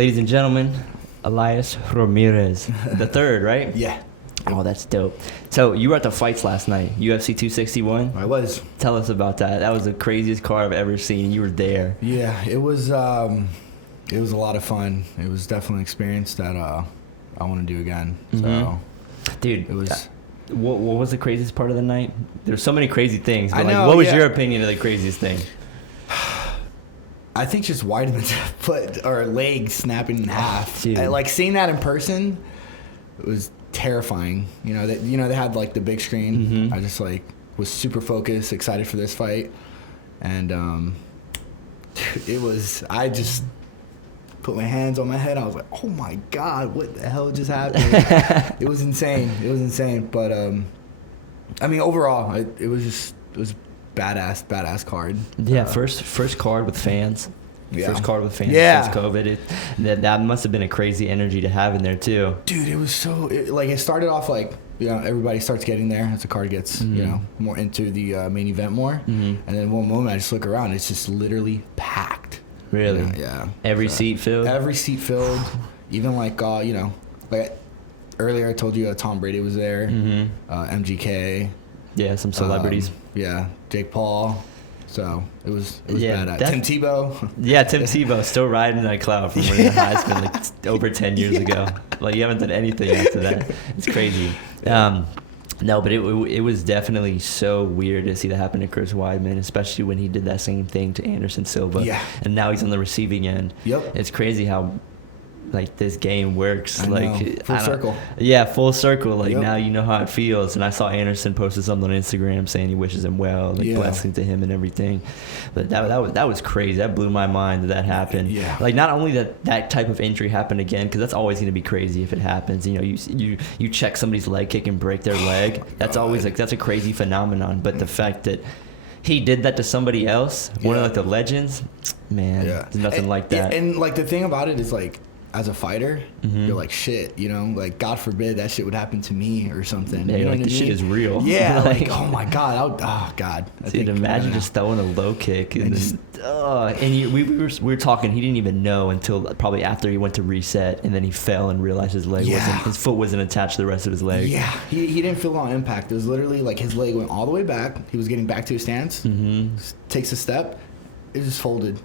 Ladies and gentlemen, Elias Ramirez III, right? Yeah. Oh, that's dope. So you were at the fights last night, UFC 261. I was. Tell us about that. That was the craziest card I've ever seen. You were there. Yeah, it was a lot of fun. It was definitely an experience that I want to do again. So, dude, it was. What was the craziest part of the night? There's so many crazy things. But I know, what was yeah. your opinion of the craziest thing? I think just Weidman's foot or leg snapping in half. Dude. Like seeing that in person, it was terrifying. You know they had like the big screen. Mm-hmm. I just like was super focused, excited for this fight, and it was. I just put my hands on my head. I was like, oh my god, what the hell just happened? It was insane. But I mean, overall, it was badass card. Yeah, first card with fans. Yeah. First card with fans Yeah. since COVID. That must have been a crazy energy to have in there too. Dude, it was so it started off like, everybody starts getting there as the card gets more into the main event more, and then one moment I just look around, it's just literally packed. Really? Yeah. Every seat filled. Every seat filled. Even like like earlier I told you Tom Brady was there, MGK. Yeah, some celebrities. Yeah, Jake Paul. So it was Yeah, bad. Tim Tebow. Yeah, Tim Tebow still riding that cloud from winning the Heisman like over 10 years ago. Like you haven't done anything after that. It's crazy. No, but it was definitely so weird to see that happen to Chris Weidman, especially when he did that same thing to Anderson Silva. Yeah. And now he's on the receiving end. Yep. It's crazy how like this game works. I know. Full circle. Yeah, full circle. Like Yep. now you know how it feels. And I saw Anderson posted something on Instagram saying he wishes him well, like blessing to him and everything. But that was crazy. That blew my mind that happened. Yeah. Like not only that type of injury happened again, because that's always going to be crazy if it happens. You check somebody's leg kick and break their leg. That's always that's a crazy phenomenon. But the fact that he did that to somebody else, one of like the legends, man, there's nothing like that. And like the thing about it is like, as a fighter, you're like, shit, like God forbid that shit would happen to me or something. Yeah, you know like what this I mean? shit is real. Yeah, like, oh my God, God. Dude, imagine just throwing a low kick and we were talking. He didn't even know until probably after he went to reset, and then he fell and realized his foot wasn't attached to the rest of his leg. Yeah, he didn't feel it on impact. It was literally like his leg went all the way back. He was getting back to his stance. Takes a step, it just folded.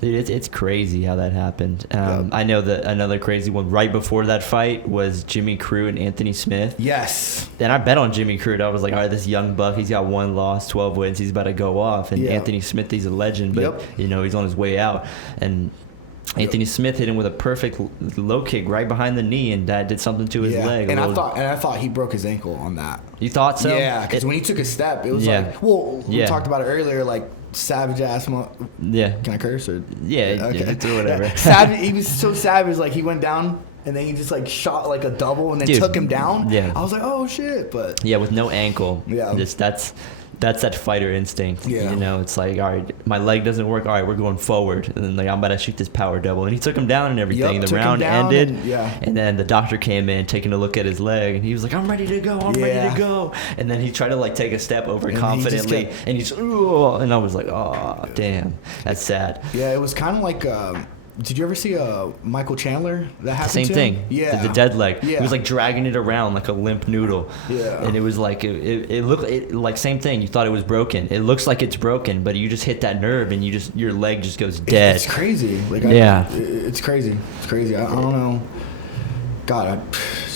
Dude, it's crazy how that happened. I know that another crazy one right before that fight was Jimmy Crute and Anthony Smith. Yes. And I bet on Jimmy Crute. I was like, all right, this young buck, he's got 1 loss, 12 wins. He's about to go off. And Anthony Smith, he's a legend, but he's on his way out. And Anthony Smith hit him with a perfect low kick right behind the knee, and that did something to his leg. And I thought he broke his ankle on that. You thought so? Yeah, because when he took a step, it was like, we talked about it earlier, like savage ass. Can I curse or? Yeah, okay. Do whatever. Savage. He was so savage. Like he went down, and then he just like shot like a double, and then took him down. Yeah. I was like, oh shit, but with no ankle. Yeah. That's that fighter instinct. Yeah. It's like, all right, my leg doesn't work. All right, we're going forward. And then, like, I'm about to shoot this power double. And he took him down and everything. The round ended. And then the doctor came in, taking a look at his leg. And he was like, I'm ready to go. I'm ready to go. And then he tried to, like, take a step overconfidently. And he's, and I was like, oh, damn. That's sad. Yeah, it was kind of like... did you ever see Michael Chandler? That happened Same to thing. him? Yeah. The dead leg. Yeah. He was like dragging it around like a limp noodle. Yeah. And it was like, it looked like same thing. You thought it was broken. It looks like it's broken, but you just hit that nerve and your leg just goes dead. It's crazy. Like, it's crazy. It's crazy. I don't know. God,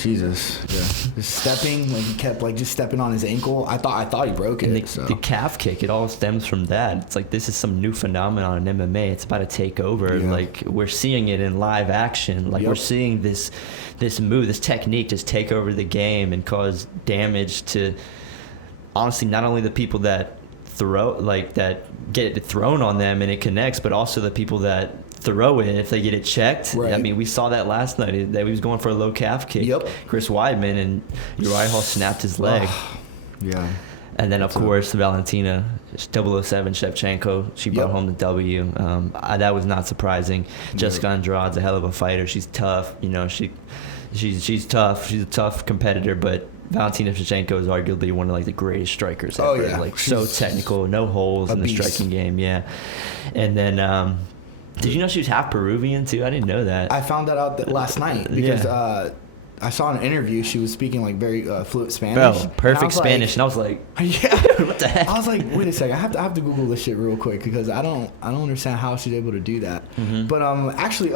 Jesus. Yeah. Just stepping, like he kept like just stepping on his ankle. I thought he broke it. And the calf kick, it all stems from that. It's like this is some new phenomenon in MMA. It's about to take over. Yeah. Like we're seeing it in live action. Like we're seeing this move, this technique just take over the game and cause damage to honestly not only the people that that get it thrown on them and it connects, but also the people that throw it if they get it checked. Right. I mean, we saw that last night that he was going for a low calf kick. Chris Weidman, and Uriah Hall snapped his leg. Yeah. And then, of course, Valentina 007 Shevchenko, she brought home the W. That was not surprising. Jessica Andrade's a hell of a fighter. She's tough. She's tough. She's a tough competitor, but Valentina Shevchenko is arguably one of like the greatest strikers ever. Yeah. Like so technical, no holes in the striking game. Yeah. And then Did you know she was half Peruvian too? I didn't know that. I found that out last night because I saw an interview. She was speaking like very fluent Spanish. Bro, perfect Spanish, and I was like, yeah, what the heck? I was like, wait a second, I have to Google this shit real quick because I don't understand how she's able to do that. Mm-hmm. But actually,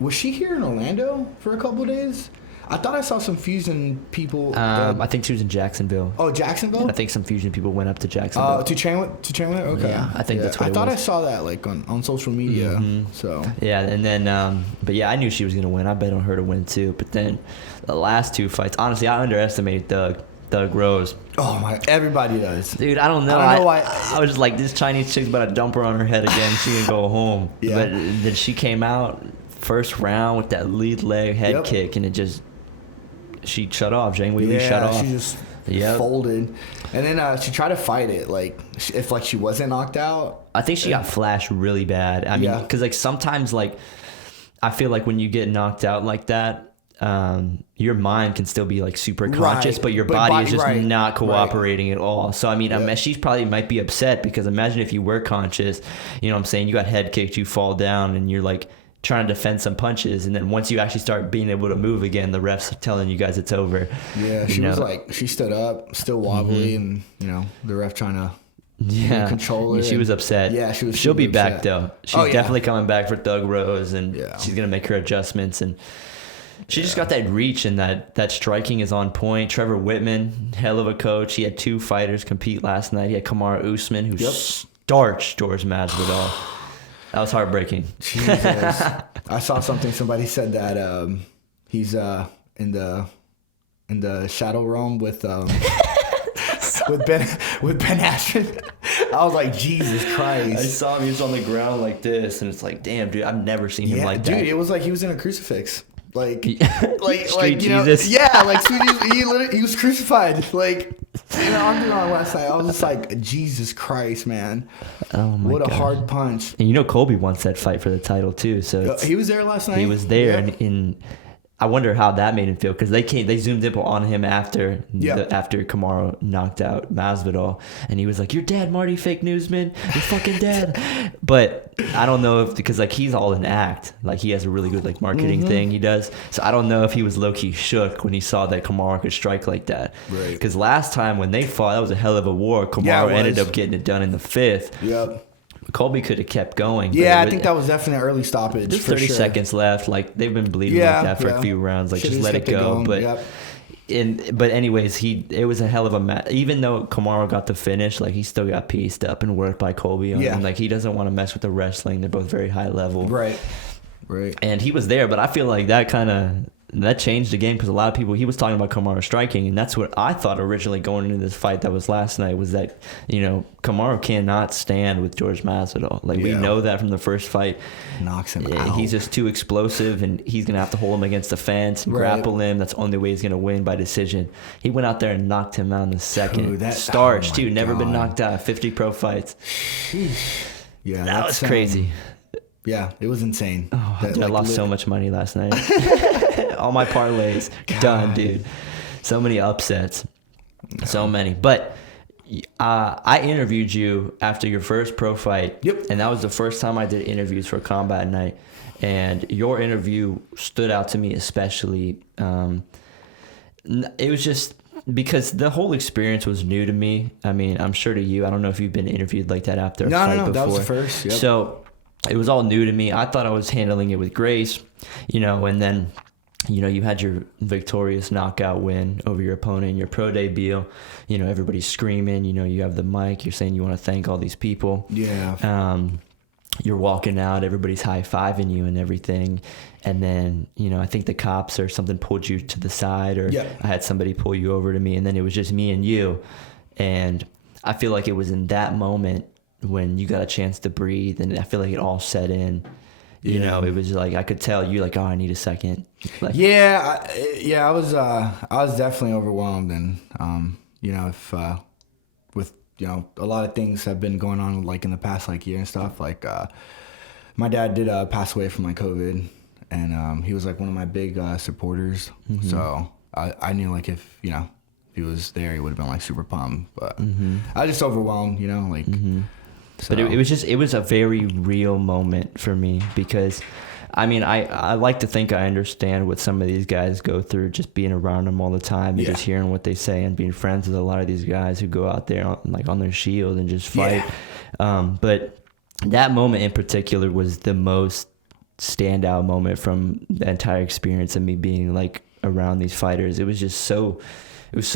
was she here in Orlando for a couple of days? I thought I saw some Fusion people. I think she was in Jacksonville. Oh, Jacksonville? I think some Fusion people went up to Jacksonville. To train with her? Okay. Yeah, I think that's what I it thought was. I saw that like on social media. Mm-hmm. So yeah, and then but yeah, I knew she was gonna win. I bet on her to win too. But then the last two fights, honestly, I underestimated Doug Rose. Oh my, everybody does. Dude, I don't know. I don't know why. I was just like, this Chinese chick's about to dump her on her head again. She can go home. Yeah. But then she came out first round with that lead leg head kick, and she shut off. Zhang Weili shut off. She just folded. And then she tried to fight it, like, if like she wasn't knocked out. I think she got flashed really bad. I mean, because like sometimes like I feel like when you get knocked out like that, your mind can still be like super conscious, but your body is just not cooperating at all. So I mean, she probably might be upset because imagine if you were conscious, you know what I'm saying? You got head kicked, you fall down, and you're like trying to defend some punches, and then once you actually start being able to move again, the ref's telling you guys it's over. Yeah, she was like, she stood up, still wobbly, and you know the ref trying to control it. She was upset. Yeah, She'll be back though. She's definitely coming back for Doug Rose, and she's gonna make her adjustments, and she just got that reach, and that striking is on point. Trevor Whitman, hell of a coach. He had two fighters compete last night. He had Kamaru Usman, who starched George Masvidal. That was heartbreaking. Jesus. I saw something. Somebody said that he's in the shadow realm with Ben Askren. I was like, Jesus Christ. I saw him. He was on the ground like this, and it's like, damn, dude, I've never seen him like that. Dude, it was like he was in a crucifix. Like Street you know, Jesus. Yeah, like he was crucified. Like, you know, I'm doing on last night. I was just like, Jesus Christ, man. Oh my God. What a hard punch. And you know, Colby wants that fight for the title too. So he was there last night. He was there, and I wonder how that made him feel because they zoomed in on him after Kamaru knocked out Masvidal, and he was like, "You're dead, Marty, fake newsman. You're fucking dead." But I don't know if because like he's all an act, like he has a really good like marketing thing he does. So I don't know if he was low key shook when he saw that Kamaru could strike like that. Right. Because last time when they fought, that was a hell of a war. Kamaru ended up getting it done in the 5th. Yep. Colby could have kept going. Yeah, I think that was definitely an early stoppage. There's 30 seconds left. Like they've been bleeding like that for a few rounds. Like just let it go. But anyways, it was a hell of a match. Even though Kamaru got the finish, like he still got pieced up and worked by Colby. And like he doesn't want to mess with the wrestling. They're both very high level. Right. And he was there, but I feel like that changed the game because a lot of people, he was talking about Kamaru striking, and that's what I thought originally going into this fight that was last night was that, you know, Kamaru cannot stand with George Masvidal. Like we know that from the first fight. Knocks him out. He's just too explosive, and he's going to have to hold him against the fence and grapple him. That's the only way he's going to win by decision. He went out there and knocked him out in the second. Starch, too. Never been knocked out. 50 pro fights. Yeah, that was crazy. Yeah, it was insane. Oh, dude, I lost so much money last night. All my parlays done, dude. So many upsets. So many. But I interviewed you after your first pro fight. Yep. And that was the first time I did interviews for Combat Night. And your interview stood out to me especially. It was just because the whole experience was new to me. I mean, I'm sure to you. I don't know if you've been interviewed like that after a fight before. No, that was the first. Yep. So it was all new to me. I thought I was handling it with grace, you know, and then, you know, you had your victorious knockout win over your opponent in your pro debut. You know, everybody's screaming, you know, you have the mic, you're saying you want to thank all these people. Yeah. You're walking out, everybody's high-fiving you and everything. And then, you know, I think the cops or something pulled you to the side, or I had somebody pull you over to me, and then it was just me and you. And I feel like it was in that moment when you got a chance to breathe, and I feel like it all set in. You know, it was like I could tell you like, oh, I need a second. Like, I was definitely overwhelmed, and you know, if with you know a lot of things have been going on like in the past like year and stuff. Like my dad did pass away from like COVID, and he was like one of my big supporters. Mm-hmm. So I knew like if you know if he was there, he would have been like super pumped. But I was just overwhelmed, you know, like. Mm-hmm. So. But it was a very real moment for me because, I mean, I like to think I understand what some of these guys go through just being around them all the time and just hearing what they say and being friends with a lot of these guys who go out there on their shield and just fight. But that moment in particular was the most standout moment from the entire experience of me being like around these fighters. It was so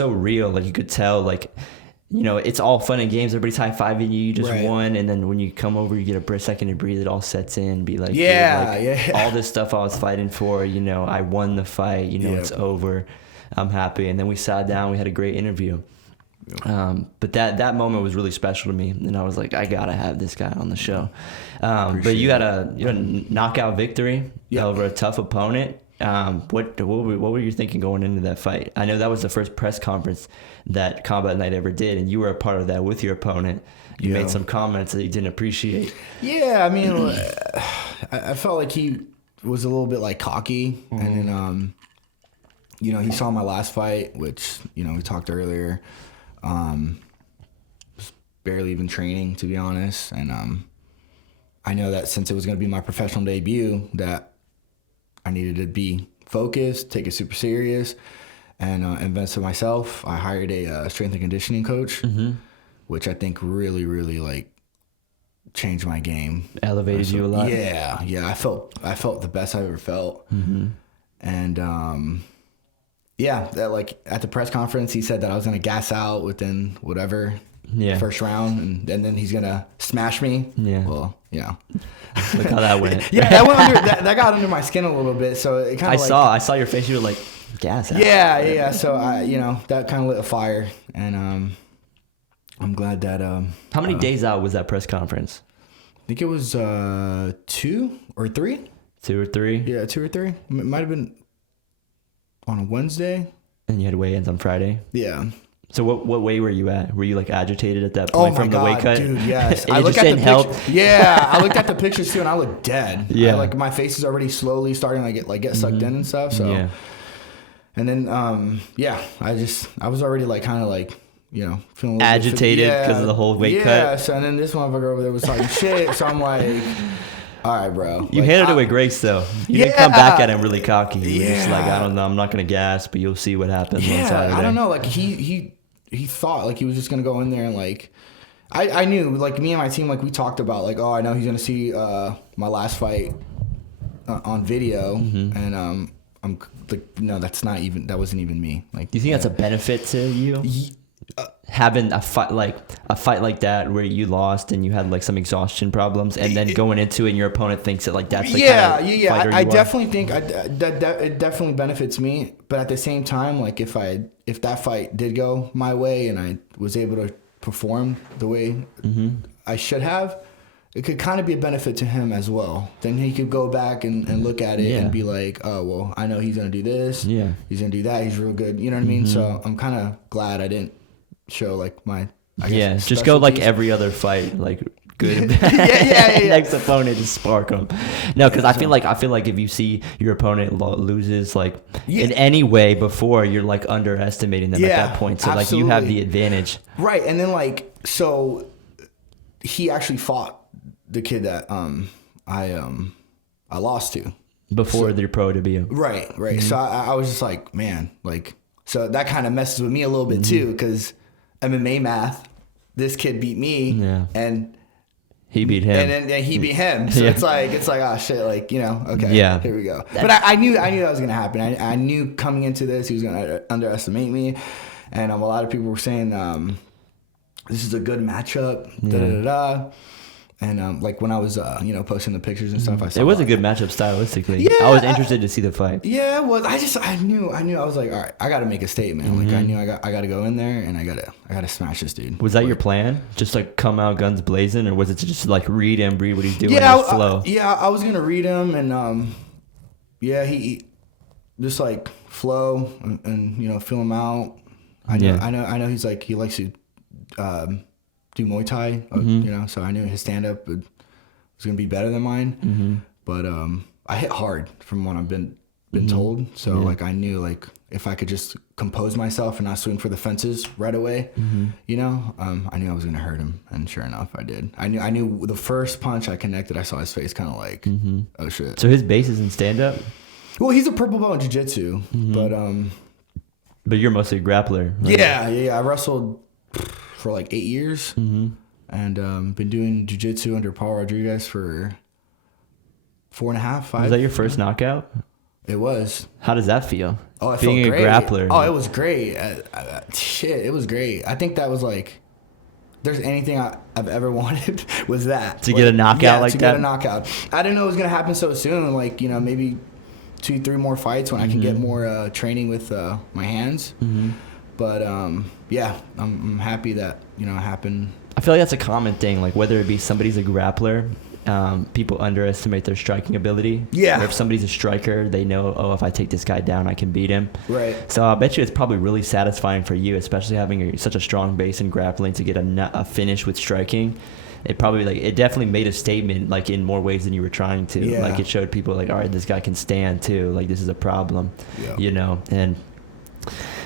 real. Like you could tell, like, you know, it's all fun and games. Everybody's high-fiving you. You just won. And then when you come over, you get a second to breathe. It all sets in. Be like, all this stuff I was fighting for, you know, I won the fight. You know, it's over. I'm happy. And then we sat down. We had a great interview. But that moment was really special to me. And I was like, I got to have this guy on the show. But you had a knockout victory over a tough opponent. What were you thinking going into that fight? I know that was the first press conference that Combat Night ever did, and you were a part of that with your opponent. You made some comments that you didn't appreciate. Yeah, I mean, I felt like he was a little bit like cocky, and then you know, he saw my last fight, which, you know, we talked earlier. Was barely even training, to be honest, and I know that since it was going to be my professional debut, that I needed to be focused, take it super serious, and invest in myself. I hired a strength and conditioning coach, which I think really, really like changed my game. Elevated you a lot. Yeah. I felt the best I've ever felt, and that, like, at the press conference, he said that I was gonna gas out within whatever first round, and then he's gonna smash me. Yeah. Well, you know. Look how that went. that got under my skin a little bit. So it kind of I saw your face. You were like, gas out. Yeah. So that kind of lit a fire, and I'm glad that. How many days out was that press conference? I think it was 2 or 3. 2 or 3. Yeah, 2 or 3. It might have been on a Wednesday. And you had weigh-ins on Friday. Yeah. So what weight were you at? Were you like agitated at that point from the weight cut? Dude, yes. I just didn't help. Yeah, I looked at the pictures too, and I looked dead. Yeah, like my face is already slowly starting to get sucked in and stuff. So, and then I was already like kind of like, you know, feeling a little agitated because of the whole weight cut. Yeah. So and then this motherfucker over there was talking shit. So I'm like, all right, bro. You handled it with grace, though. You didn't come back at him really cocky. You were just like, I don't know, I'm not gonna gas, but you'll see what happens on Saturday. I don't know. Like he thought like he was just gonna go in there and like I knew, like, me and my team, like, we talked about like, oh, I know he's gonna see my last fight on video, and I'm like, no, that wasn't even me. Like, do you think that's a benefit to you? Having a fight like that where you lost and you had like some exhaustion problems, and then going into it and your opponent thinks that like that's the kind of fighter you I definitely think that it definitely benefits me, but at the same time, like, if that fight did go my way and I was able to perform the way I should have, it could kind of be a benefit to him as well. Then he could go back and look at it and be like, oh, well, I know he's gonna do this, he's gonna do that, he's real good, you know what I mean? So I'm kind of glad I didn't show like my just go like every other fight, like good next opponent, just spark them. No, because I feel like if you see your opponent loses like in any way before, you're like underestimating them at that point, so like you have the advantage, right? And then like, so he actually fought the kid that I lost to before their pro debut, right. So I was just like, man, like, so that kind of messes with me a little bit too, because MMA math, this kid beat me, and he beat him, and then he beat him. So it's like, oh shit, like, you know, okay, here we go. But I knew that was gonna happen. I knew coming into this he was gonna underestimate me, and a lot of people were saying this is a good matchup. And like when I was posting the pictures and stuff, I saw it was a good matchup stylistically. Yeah, I was interested to see the fight. Yeah, well, I knew. I was like, all right, I got to make a statement. Like, I knew I got to go in there and I got to smash this dude. Was that your plan? Just like come out guns blazing, or was it to just like read what he's doing? Yeah, flow. I was gonna read him, and he just like flow and feel him out. I know he's like, he likes to do Muay Thai, so I knew his stand-up was going to be better than mine. But I hit hard from what I've been told. So like, I knew like if I could just compose myself and not swing for the fences right away, you know, I knew I was going to hurt him. And sure enough, I did. I knew the first punch I connected, I saw his face kind of like, oh shit. So his base is in stand-up? Well, he's a purple belt in jiu-jitsu, but you're mostly a grappler. Right? Yeah. I wrestled for like 8 years and been doing jiu-jitsu under Paul Rodriguez for 4.5, 5. Was that your first knockout? It was. How does that feel? Oh, I being felt great. a grappler. Oh, it was great. Shit, it was great. I think that was like, there's anything I've ever wanted was that. To get a knockout like that? To get a knockout. I didn't know it was going to happen so soon. Like, you know, maybe 2-3 more fights when I can get more training with my hands. But, yeah, I'm happy that, you know, it happened. I feel like that's a common thing. Like, whether it be somebody's a grappler, people underestimate their striking ability. Yeah. Or if somebody's a striker, they know, oh, if I take this guy down, I can beat him. Right. So I bet you it's probably really satisfying for you, especially having such a strong base in grappling, to get a finish with striking. It probably, like, it definitely made a statement, like, in more ways than you were trying to. Yeah. Like, it showed people, like, all right, this guy can stand too. Like, this is a problem. Yeah. You know. And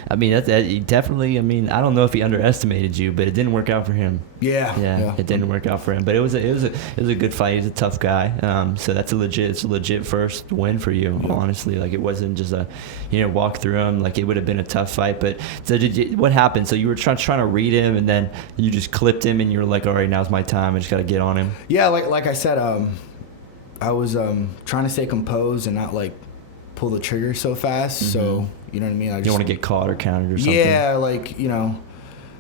I mean, that definitely. I mean, I don't know if he underestimated you, but it didn't work out for him. Yeah. It didn't work out for him. But it was a good fight. He's a tough guy. So it's a legit first win for you. Yeah. Honestly, like, it wasn't just a, you know, walk through him. Like, it would have been a tough fight. But so what happened? So you were trying to read him, and then you just clipped him, and you were like, all right, now's my time. I just got to get on him. Yeah, like I said, I was trying to stay composed and not like pull the trigger so fast. So you know what I mean. You don't want to get caught or countered or something. Yeah, like, you know,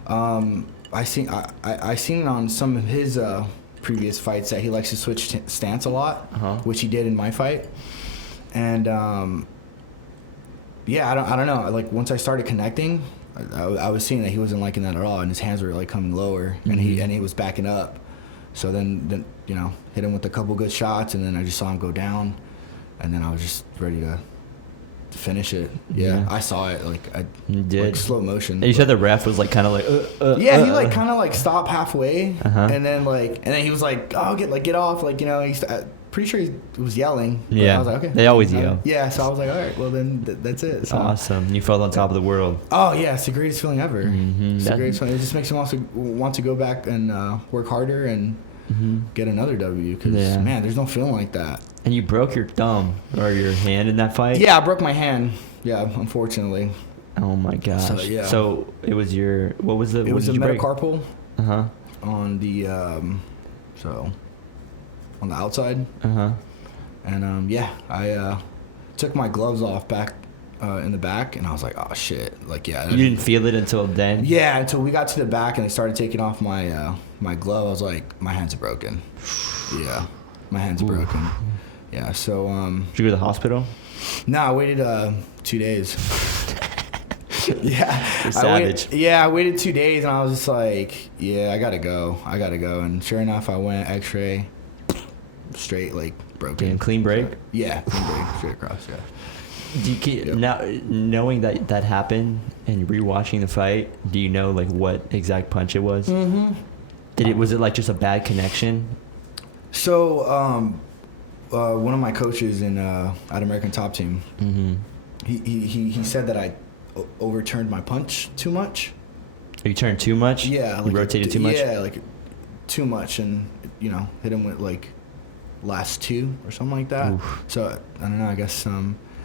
I seen it on some of his previous fights that he likes to switch stance a lot, which he did in my fight. And yeah, I don't know. Like, once I started connecting, I was seeing that he wasn't liking that at all, and his hands were like coming lower, and he was backing up. So then you know, hit him with a couple good shots, and then I just saw him go down, and then I was just ready to finish it. Yeah, I saw it. Like, I did, like, slow motion. And you said the ref was like kind of like yeah, he like kind of like stopped halfway, and then he was like, oh, get off, like, you know, he's pretty sure he was yelling. Yeah, I was like, okay, they always yell. Yeah, so I was like, all right, well then that's it. So, awesome. You felt on top of the world. Oh yeah, it's the greatest feeling ever. It's the greatest feeling. It just makes me want to go back and work harder and get another W, because man, there's no feeling like that. And you broke your thumb or your hand in that fight? Yeah, I broke my hand. Yeah, unfortunately. Oh my gosh. So, yeah. So it was your, what was it? It was a metacarpal. On the so on the outside. And yeah, I took my gloves off back in the back, and I was like, oh shit, like, yeah. You didn't feel it until then? Yeah, until we got to the back and they started taking off my my glove. I was like, my hands are broken. Yeah, my hands are broken. Yeah, so did you go to the hospital? No, I waited 2 days. Yeah, you're savage. I waited 2 days, and I was just like, yeah, I gotta go. And sure enough, I went X-ray, straight, like, broken. Damn, clean break? So, yeah, clean break, straight across. Yeah. Do you now, knowing that happened and rewatching the fight, do you know, like, what exact punch it was? Was it like just a bad connection? So one of my coaches at American Top Team, he said that I overturned my punch too much. You turned too much? Yeah, like, you rotated too much. Yeah, like too much, and, you know, hit him with like last two or something like that. Oof. So I don't know. I guess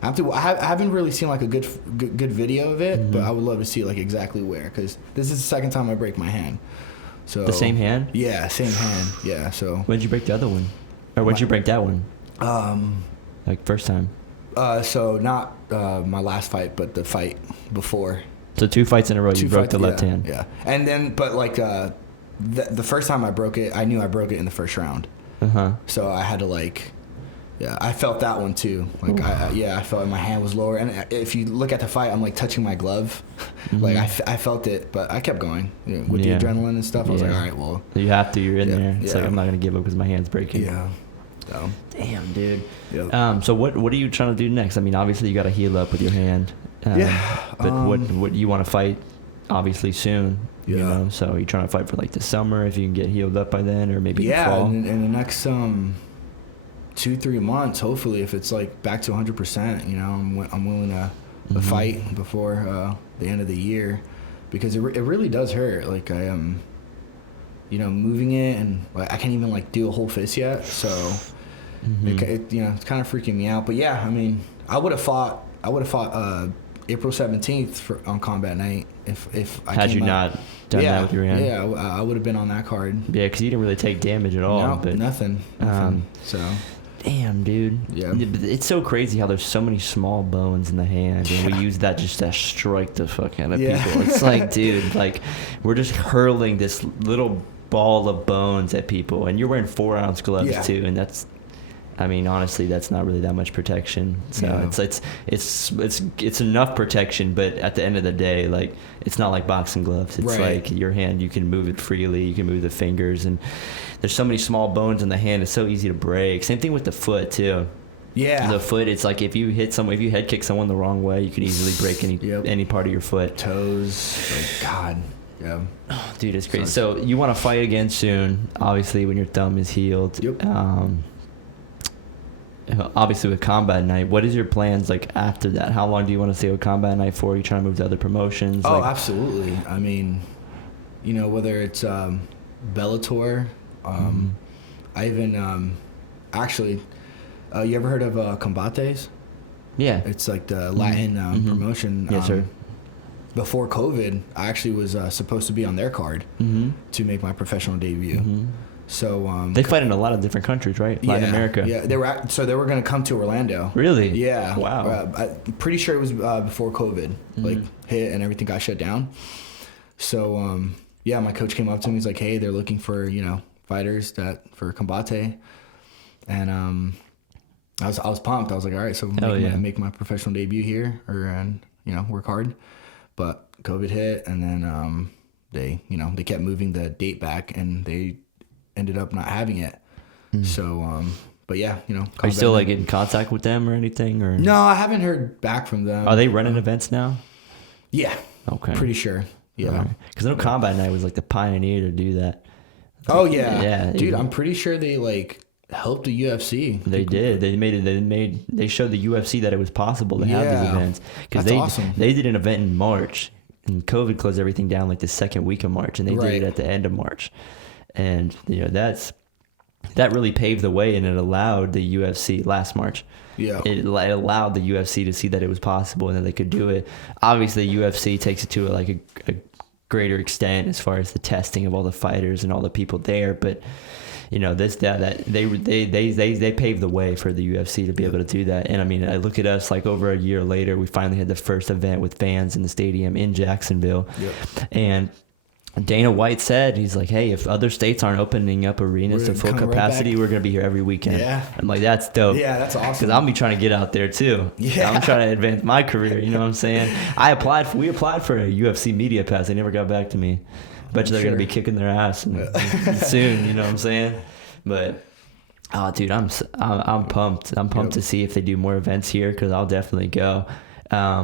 I haven't really seen like a good video of it, but I would love to see like exactly where, because this is the second time I break my hand. So the same hand? Yeah, same hand. Yeah. So when did you break the other one, or when did you break that one? Like first time. So not my last fight, but the fight before. So 2 fights in a row, you broke the left hand. Yeah, and then but like the first time I broke it, I knew I broke it in the first round. So I had to like. Yeah, I felt that one too. Like, I felt my hand was lower. And if you look at the fight, I'm like touching my glove. Like, I felt it, but I kept going with the adrenaline and stuff. I was like, all right, well. You have to. You're in there. It's like, I'm not going to give up because my hand's breaking. Yeah. So. Damn, dude. Yep. So what are you trying to do next? I mean, obviously you got to heal up with your hand. But what you want to fight? Obviously soon. You know. So are you trying to fight for like the summer if you can get healed up by then, or maybe the fall? In the next 2-3 months, hopefully, if it's like back to 100%, you know, I'm willing to the fight before the end of the year, because it really does hurt. Like I am, moving it, and like I can't even like do a whole fist yet. So it's kind of freaking me out. But yeah, I mean, I would have fought April 17th on combat night if I had you not done that with your hand. Yeah, I would have been on that card. Yeah, because you didn't really take damage at all. No, but nothing. So. Damn, dude. Yeah. It's so crazy how there's so many small bones in the hand, and we use that just to strike the fuck out of people. It's like, dude, like we're just hurling this little ball of bones at people, and you're wearing 4-ounce gloves too, and that's, I mean, honestly, that's not really that much protection. So it's enough protection, but at the end of the day, like it's not like boxing gloves. It's like your hand, you can move it freely, you can move the fingers, and there's so many small bones in the hand. It's so easy to break. Same thing with the foot too. Yeah, the foot. It's like if you head kick someone the wrong way, you can easily break any part of your foot. Toes. Like, God. Yeah. Oh, dude, it's crazy. So you want to fight again soon? Obviously, when your thumb is healed. Yep. Obviously with combat night, what is your plans like after that? How long do you want to stay with combat night for? Are you trying to move to other promotions? Oh, absolutely. I mean, whether it's Bellator, I even actually, you ever heard of Combates? Yeah, it's like the Latin promotion. Yes, sir. Before COVID, I actually was supposed to be on their card to make my professional debut. So they fight in a lot of different countries, right? Latin America. Yeah, they were going to come to Orlando. Really? Yeah. Wow. I'm pretty sure it was before COVID like hit and everything got shut down. So my coach came up to me. He's like, "Hey, they're looking for fighters for Combate," and I was pumped. I was like, "All right, so make my professional debut here, and work hard." But COVID hit, and then they kept moving the date back, and they ended up not having it. So but yeah, are you still like in contact with them or anything, or no? I haven't heard back from them. Are they running events now? Yeah. Okay. Pretty sure. Yeah. Because I know Combat Night was like the pioneer to do that. Oh yeah. Dude, I'm pretty sure they like helped the UFC. They did. They showed the UFC that it was possible to have these events, because awesome. They did an event in March, and COVID closed everything down like the second week of March, and they did it at the end of March. And that really paved the way, and it allowed the UFC last March. Yeah, it allowed the UFC to see that it was possible and that they could do it. Obviously, UFC takes it to a greater extent as far as the testing of all the fighters and all the people there. But they paved the way for the UFC to be able to do that. And I mean, I look at us, like over a year later, we finally had the first event with fans in the stadium in Jacksonville, and Dana White said, he's like, "Hey, if other states aren't opening up arenas to full capacity, we're going to be here every weekend." Yeah. I'm like, that's dope. Yeah, that's awesome. Because I'll be trying to get out there too. Yeah. I'm trying to advance my career, you know what I'm saying? We applied for a UFC media pass. They never got back to me. Bet you they're going to be kicking their ass soon, you know what I'm saying? But, oh, dude, I'm pumped. I'm pumped to see if they do more events here, because I'll definitely go. I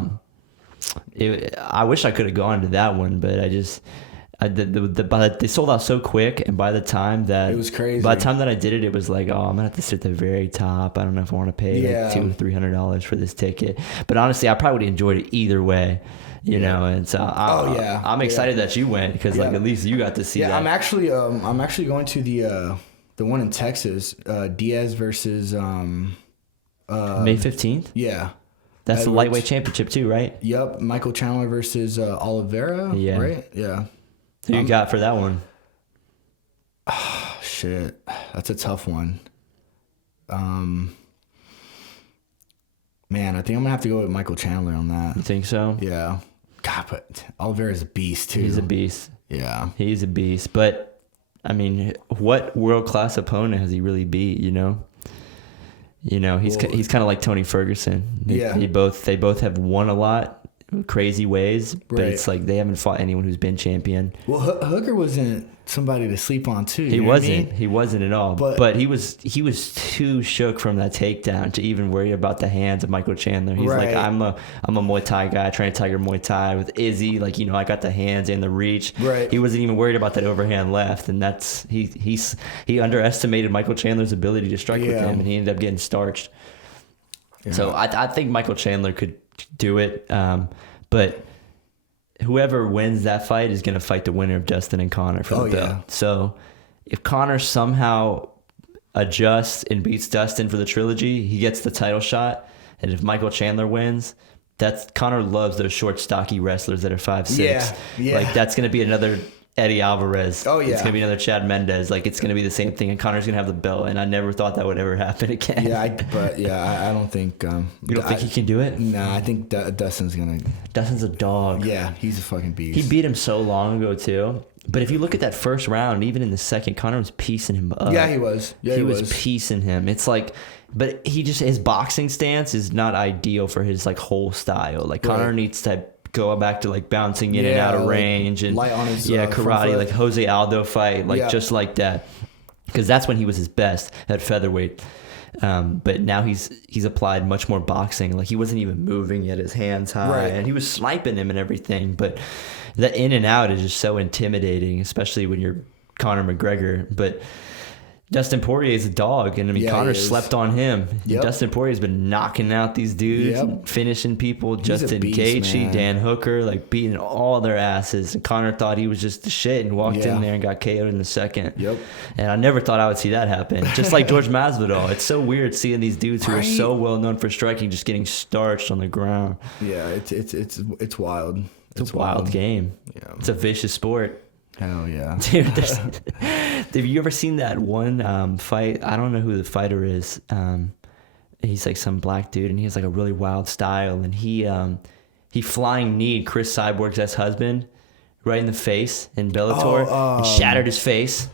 wish I could have gone to that one, but I just... they sold out so quick, and by the time that it was crazy, by the time that I did it, it was like, oh, I'm gonna have to sit at the very top. I don't know if I want to pay like $200 or $300 for this ticket. But honestly, I probably would have enjoyed it either way, you know. And so I'm excited that you went, because like at least you got to see that. I'm actually going to the one in Texas, Diaz versus May 15th. Yeah. That's the lightweight championship too, right? Yep. Michael Chandler versus Oliveira. Yeah. Right. Yeah. Who you got for that one? Oh, shit. That's a tough one. Man, I think I'm going to have to go with Michael Chandler on that. You think so? Yeah. God, but Oliveira's a beast, too. He's a beast. Yeah. He's a beast. But, I mean, what world-class opponent has he really beat, you know? He's kind of like Tony Ferguson. They both have won a lot. Crazy ways, but it's like they haven't fought anyone who's been champion. Well, Hooker wasn't somebody to sleep on too. He wasn't. He wasn't at all. But he was too shook from that takedown to even worry about the hands of Michael Chandler. He's like, I'm a Muay Thai guy, trying to Tiger Muay Thai with Izzy. Like, I got the hands and the reach. Right. He wasn't even worried about that overhand left, and that's he underestimated Michael Chandler's ability to strike with him, and he ended up getting starched. Yeah. So I think Michael Chandler could do it. But whoever wins that fight is going to fight the winner of Dustin and Conor for the belt. Yeah. So if Conor somehow adjusts and beats Dustin for the trilogy, he gets the title shot. And if Michael Chandler wins, Conor loves those short, stocky wrestlers that are 5'6". Yeah. Like that's going to be another Eddie Alvarez. Oh yeah, it's gonna be another Chad Mendez. Like it's gonna be the same thing, and Conor's gonna have the belt. And I never thought that would ever happen again. Yeah, I don't think. You don't think he can do it? Nah, I think Dustin's gonna. Dustin's a dog. Yeah, he's a fucking beast. He beat him so long ago too. But if you look at that first round, even in the second, Conor was piecing him up. Yeah, he was. Yeah, he was piecing him. It's like, but his boxing stance is not ideal for his like whole style. Like Conor needs to go back to like bouncing in and out of range and light on his karate, like Jose Aldo fight, like just like that, because that's when he was his best at featherweight. But now he's applied much more boxing. Like he wasn't even moving yet, his hands high, and he was sniping him and everything. But that in and out is just so intimidating, especially when you're Conor McGregor. But Dustin Poirier is a dog, and I mean Conor slept on him. Yep. Dustin Poirier's been knocking out these dudes, finishing people. Justin Gaethje, Dan Hooker, like beating all their asses. And Conor thought he was just the shit and walked in there and got KO'd in the second. Yep. And I never thought I would see that happen. Just like George Masvidal, it's so weird seeing these dudes who are so well known for striking just getting starched on the ground. Yeah, it's wild. It's a wild game. Yeah. It's a vicious sport. Hell yeah. Dude, have you ever seen that one fight? I don't know who the fighter is. He's like some black dude, and he has like a really wild style. And he flying kneed Chris Cyborg's ex-husband right in the face in Bellator and shattered his face.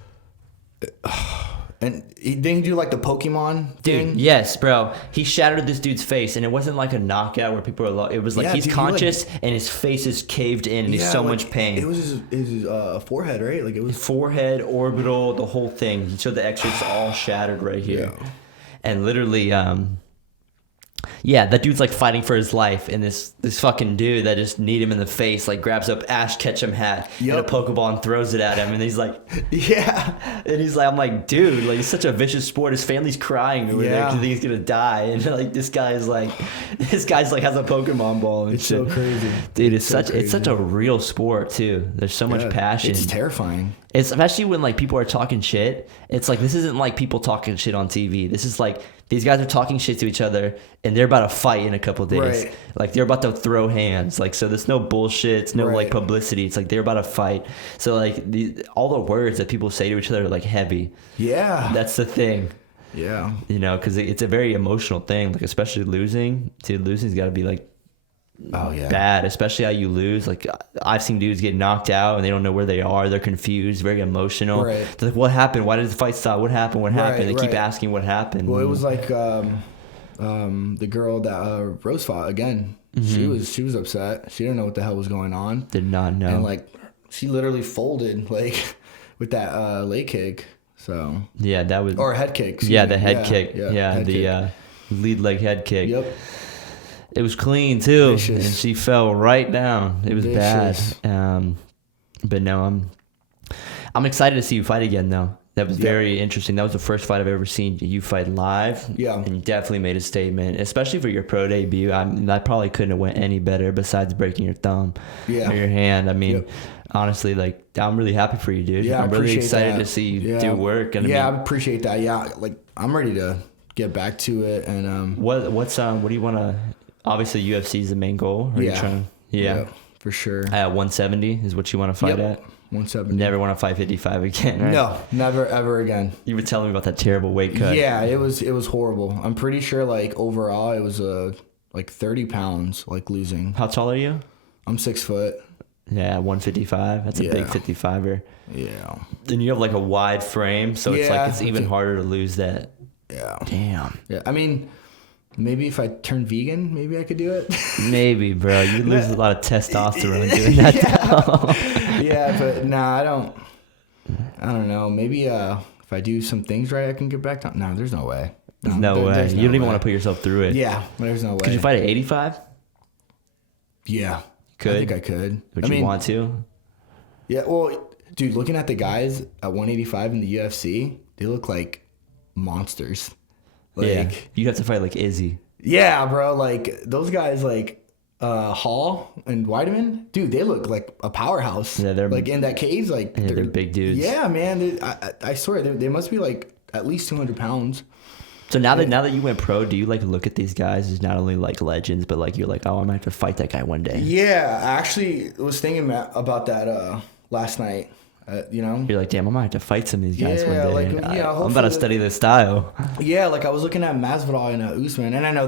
And didn't he do like the Pokemon thing? Dude, yes, bro. He shattered this dude's face, and it wasn't like a knockout where people are. It was like he's conscious, and his face is caved in, and he's so much pain. It was his forehead, right? Like it was his forehead, orbital, the whole thing. He showed the X-rays all shattered right here, and literally, that dude's like fighting for his life, and this fucking dude that just kneed him in the face like grabs up Ash Ketchum hat and a Pokeball and throws it at him, and he's like, and he's like, I'm like, dude, like it's such a vicious sport. His family's crying over there because he's gonna die, and like this guy's like has a Pokemon ball and it's shit. So crazy, dude. It's such a real sport too. There's so much passion. It's terrifying. It's especially when like people are talking shit. It's like this isn't like people talking shit on TV. This is like these guys are talking shit to each other, and they're about to fight in a couple days. Right. Like they're about to throw hands. Like so, there's no bullshit. It's no like publicity. It's like they're about to fight. So like all the words that people say to each other are like heavy. Yeah, that's the thing. Yeah, you know, because it's a very emotional thing. Like especially losing. Dude, losing's got to be like. Bad, especially how you lose. Like I've seen dudes get knocked out and they don't know where they are. They're confused, very emotional. Right. They're like, what happened? Why did the fight stop? What happened? What happened? They keep asking what happened. Well, it was like the girl that Rose fought again. Mm-hmm. She was upset. She didn't know what the hell was going on. Did not know. And like she literally folded like with that leg kick. So that was head kick. The head kick. The lead leg head kick. Yep. It was clean too, and she fell right down. It was bad. But no, I'm excited to see you fight again though. That was very interesting. That was the first fight I've ever seen you fight live. Yeah, and you definitely made a statement, especially for your pro debut. I probably couldn't have went any better besides breaking your thumb or your hand. I mean. Honestly, like I'm really happy for you, dude. I'm really excited to see you do work. And I appreciate that. Yeah, like I'm ready to get back to it. And what do you want to? Obviously, UFC is the main goal. Are you trying? Yeah, for sure. At 170 is what you want to fight at. 170. Never want to fight 55 again, right? No, never ever again. You were telling me about that terrible weight cut. Yeah, it was horrible. I'm pretty sure like overall it was like 30 pounds like losing. How tall are you? I'm 6 foot. Yeah, 155. That's a big 55er. Yeah. Then you have like a wide frame, so it's like it's even harder to lose that. Yeah. Damn. Yeah, I mean. Maybe if I turn vegan, maybe I could do it. Maybe, bro. You lose a lot of testosterone doing that. Yeah, but nah, I don't know. Maybe if I do some things right, I can get back down. No, there's no way. There's no way. You don't even want to put yourself through it. Yeah, there's no way. Could you fight at 85? Yeah. Could? I think I could. Would you want to? Yeah, well, dude, looking at the guys at 185 in the UFC, they look like monsters. Like, you have to fight like Izzy. Yeah, bro. Like those guys, like Hall and Weideman, dude, they look like a powerhouse. Yeah, they're like in that cage, like they're big dudes. Yeah, man. I swear they must be like at least 200 pounds. So now that you went pro, do you like look at these guys as not only like legends, but like you're like, oh, I might have to fight that guy one day? Yeah, I actually was thinking about that last night. You're like, damn, I might have to fight some of these guys one day. Like, I'm about to study their style. Yeah, like I was looking at Masvidal and Usman, and I know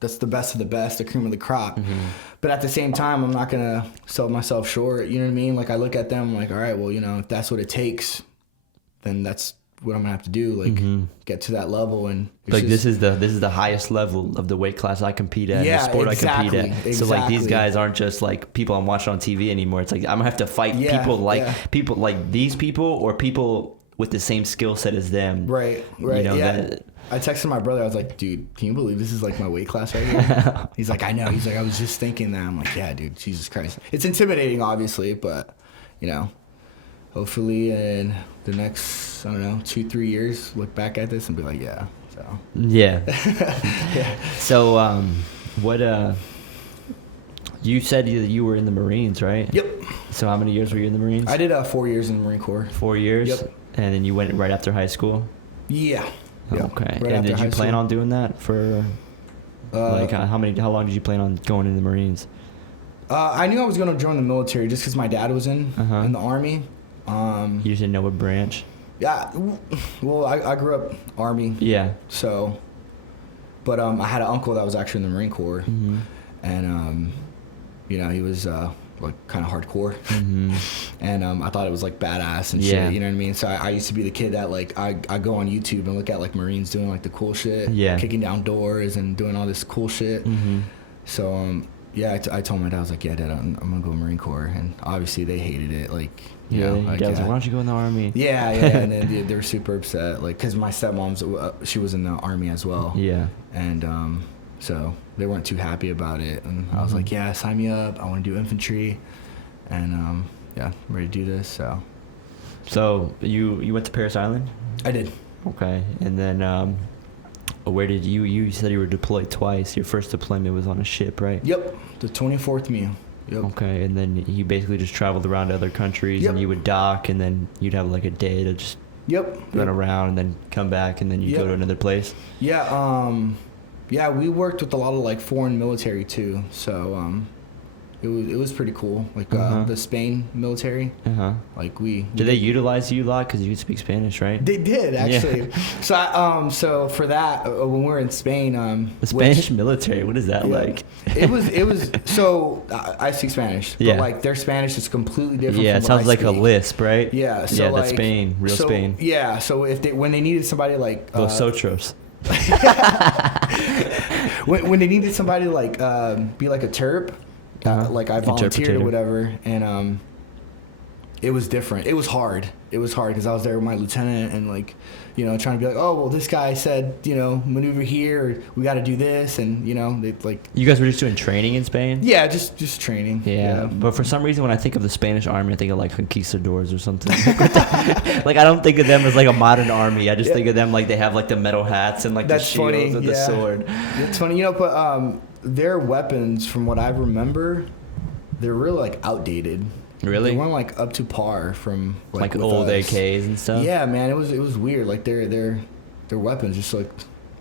that's the best of the best, the cream of the crop. Mm-hmm. But at the same time, I'm not gonna sell myself short. You know what I mean? Like I look at them, I'm like, all right, well, if that's what it takes, then that's what I'm gonna have to do. Like get to that level, and like this is the highest level of the weight class I compete at, the sport I compete at. Exactly. So like these guys aren't just like people I'm watching on TV anymore. It's like I'm gonna have to fight people like these people or people with the same skill set as them. Right. I texted my brother. I was like, dude, can you believe this is like my weight class right here? He's like, I know. He's like, I was just thinking that. I'm like, yeah, dude, Jesus Christ. It's intimidating, obviously, but, hopefully in the next, 2-3 years, look back at this and be like, yeah. So. Yeah. Yeah. So, you said you were in the Marines, right? Yep. So how many years were you in the Marines? I did 4 years in the Marine Corps. 4 years? Yep. And then you went right after high school? Yeah. Okay. Right, and did you plan on doing that for how long did you plan on going in the Marines? I knew I was going to join the military just because my dad was in the Army. You just didn't know what branch? Yeah. Well, I grew up Army. Yeah. So, but I had an uncle that was actually in the Marine Corps, and he was like kind of hardcore, and I thought it was like badass and shit. You know what I mean? So I used to be the kid that like I go on YouTube and look at like Marines doing like the cool shit, kicking down doors and doing all this cool shit. So I told my dad, I was like, yeah, Dad, I'm gonna go Marine Corps, and obviously they hated it. Like, like, Dad was like, why don't you go in the Army? Yeah, and then they were super upset, like, cause my stepmom's she was in the Army as well. Yeah, and so they weren't too happy about it, and I was like, yeah, sign me up. I want to do infantry, and I'm ready to do this. So you went to Paris Island? I did. Okay, and then where did you said you were deployed twice. Your first deployment was on a ship, right? Yep, the 24th MEU. Yep. Okay, and then you basically just traveled around to other countries, and you would dock, and then you'd have like a day to just run around, and then come back, and then you go to another place. Yeah, we worked with a lot of like foreign military too, so it was pretty cool. Like the Spain military. Like did they utilize you a lot because you speak Spanish, right? They did actually. Yeah. So for that, when we were in Spain, the Spanish military, what is that like? It was. So I speak Spanish, but like their Spanish is completely different. Yeah, from it sounds what I like speak. a lisp, right? Yeah. So that's Spain, real Spain. Yeah. So when they needed somebody like Los Otros. when they needed somebody to like be like a terp, like I volunteered or whatever, and it was different. It was hard because I was there with my lieutenant and like trying to be like, oh well, this guy said maneuver here, or we got to do this, and they like. You guys were just doing training in Spain? Yeah, just training. Yeah, but for some reason when I think of the Spanish army, I think of like conquistadors or something. Like I don't think of them as like a modern army. I just think of them like they have like the metal hats and like the shields and the sword. It's funny, but their weapons, from what I remember, they're really like outdated. Really? They weren't like up to par from like old us. AKs and stuff. Yeah, man, it was weird. Like their weapons just like.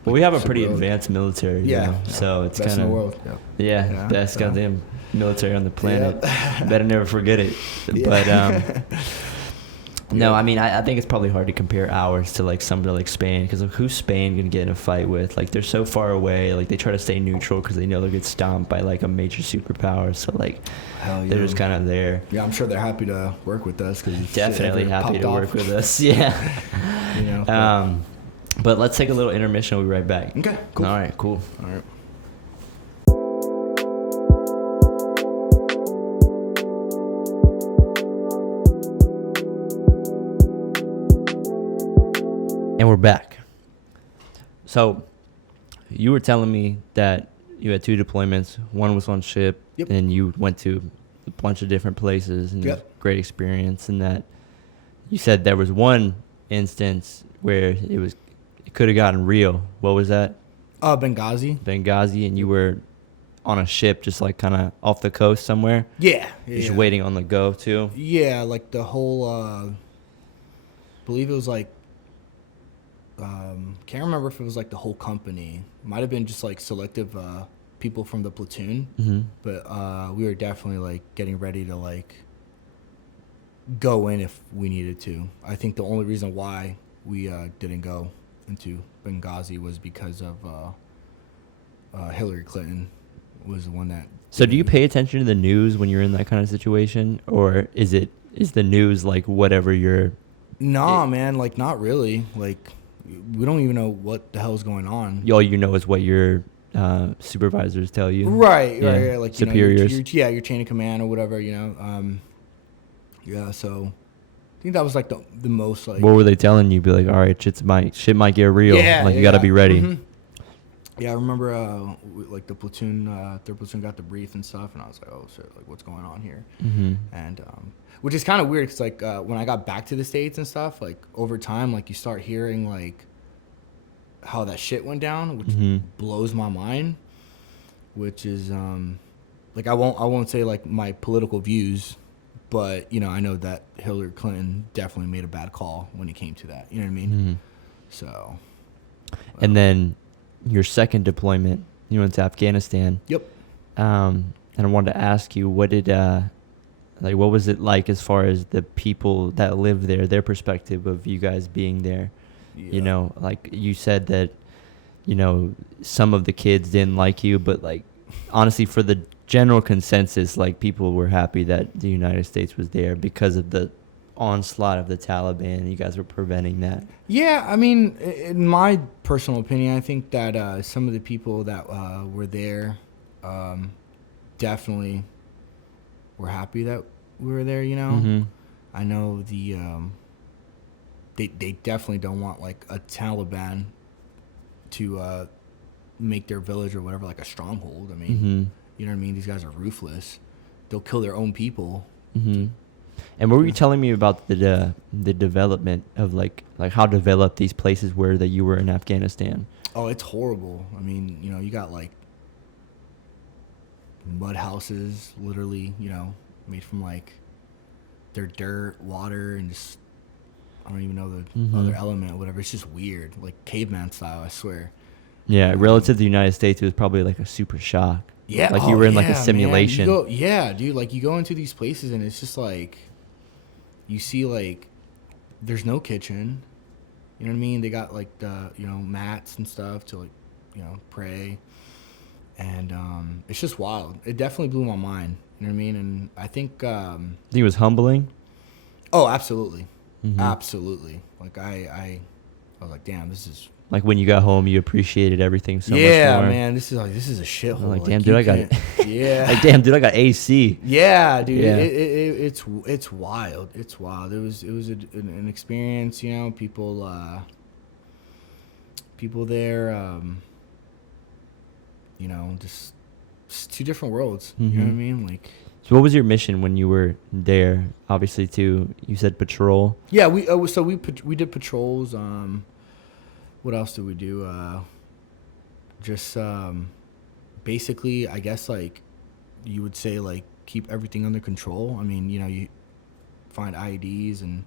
Well, we have a pretty advanced military. Yeah. So it's kind of. Best in the world. Yeah, best goddamn military on the planet. Better never forget it. But no, I mean, I think it's probably hard to compare ours to like somebody like Spain, because who's Spain gonna get in a fight with? Like they're so far away. Like they try to stay neutral because they know they'll get stomped by like a major superpower. So like, they're just kind of there. Yeah, I'm sure they're happy to work with us. Definitely happy to work with us. Yeah. But let's take a little intermission. We'll be right back. Okay. Cool. All right. Cool. All right. And we're back. So you were telling me that you had 2 deployments. One was on ship, and you went to a bunch of different places, and it was a great experience. And that you said there was one instance where it could have gotten real. What was that? Benghazi. And you were on a ship, just like kind of off the coast somewhere. Yeah. Just waiting on the go too. Yeah, like the whole. Believe it was like. Can't remember if it was like the whole company. Might have been just like selective people from the platoon. Mm-hmm. But we were definitely like getting ready to like go in if we needed to. I think the only reason why we didn't go into Benghazi was because of Hillary Clinton was the one that. So do you pay attention to the news when you're in that kind of situation, or is the news like whatever you're? Nah, man, like not really. Like we don't even know what the hell's going on. All you know is what your supervisors tell you. Right. Like superiors. Your chain of command or whatever. Yeah. So I think that was like the most like. What were they telling you? Be like, all right, shit might get real. Yeah. Like you got to be ready. Mm-hmm. Yeah, I remember like the platoon, third platoon got the brief and stuff, and I was like, oh shit, like what's going on here? Mm-hmm. And which is kind of weird because like when I got back to the States and stuff, like over time, like you start hearing like how that shit went down, which blows my mind. Which is like I won't say like my political views, but I know that Hillary Clinton definitely made a bad call when it came to that. You know what I mean? Mm-hmm. So. And then your second deployment, you went to Afghanistan. Yep. And I wanted to ask you, what was it like as far as the people that live there, their perspective of you guys being there? Yeah. Like you said that, some of the kids didn't like you, but like honestly, for the general consensus, like people were happy that the United States was there because of the onslaught of the Taliban. You guys were preventing that. Yeah, I mean, in my personal opinion, I think that some of the people that were there definitely were happy that we were there. Mm-hmm. I know they definitely don't want like a Taliban to make their village or whatever like a stronghold. I mean, you know what I mean? These guys are ruthless. They'll kill their own people. Mm-hmm. And what were you telling me about the development of like how developed these places were that you were in Afghanistan? Oh, it's horrible. I mean, you got like mud houses, literally, made from like their dirt, water, and just I don't even know the other element or whatever. It's just weird, like caveman style, I swear. Yeah, relative to the United States, it was probably like a super shock. Yeah, like you were in like a simulation. Dude, like you go into these places and it's just like you see like there's no kitchen. You know what I mean? They got like the mats and stuff to like pray, and it's just wild. It definitely blew my mind. You know what I mean? And I think it was humbling. Oh, absolutely, absolutely. Like I was like, damn, this is. Like when you got home, you appreciated everything so much more. Yeah, man, this is a shithole. Like, damn, dude, I got it. Yeah. Like, damn, dude, I got AC. Yeah, dude. Yeah. It's wild. It's wild. It was an experience. People there. Just two different worlds. You know what I mean? Like. So what was your mission when you were there? Obviously, you said patrol. Yeah, we did patrols. What else did we do? Just basically, I guess, like, you would say, like, keep everything under control. I mean, you find IEDs and,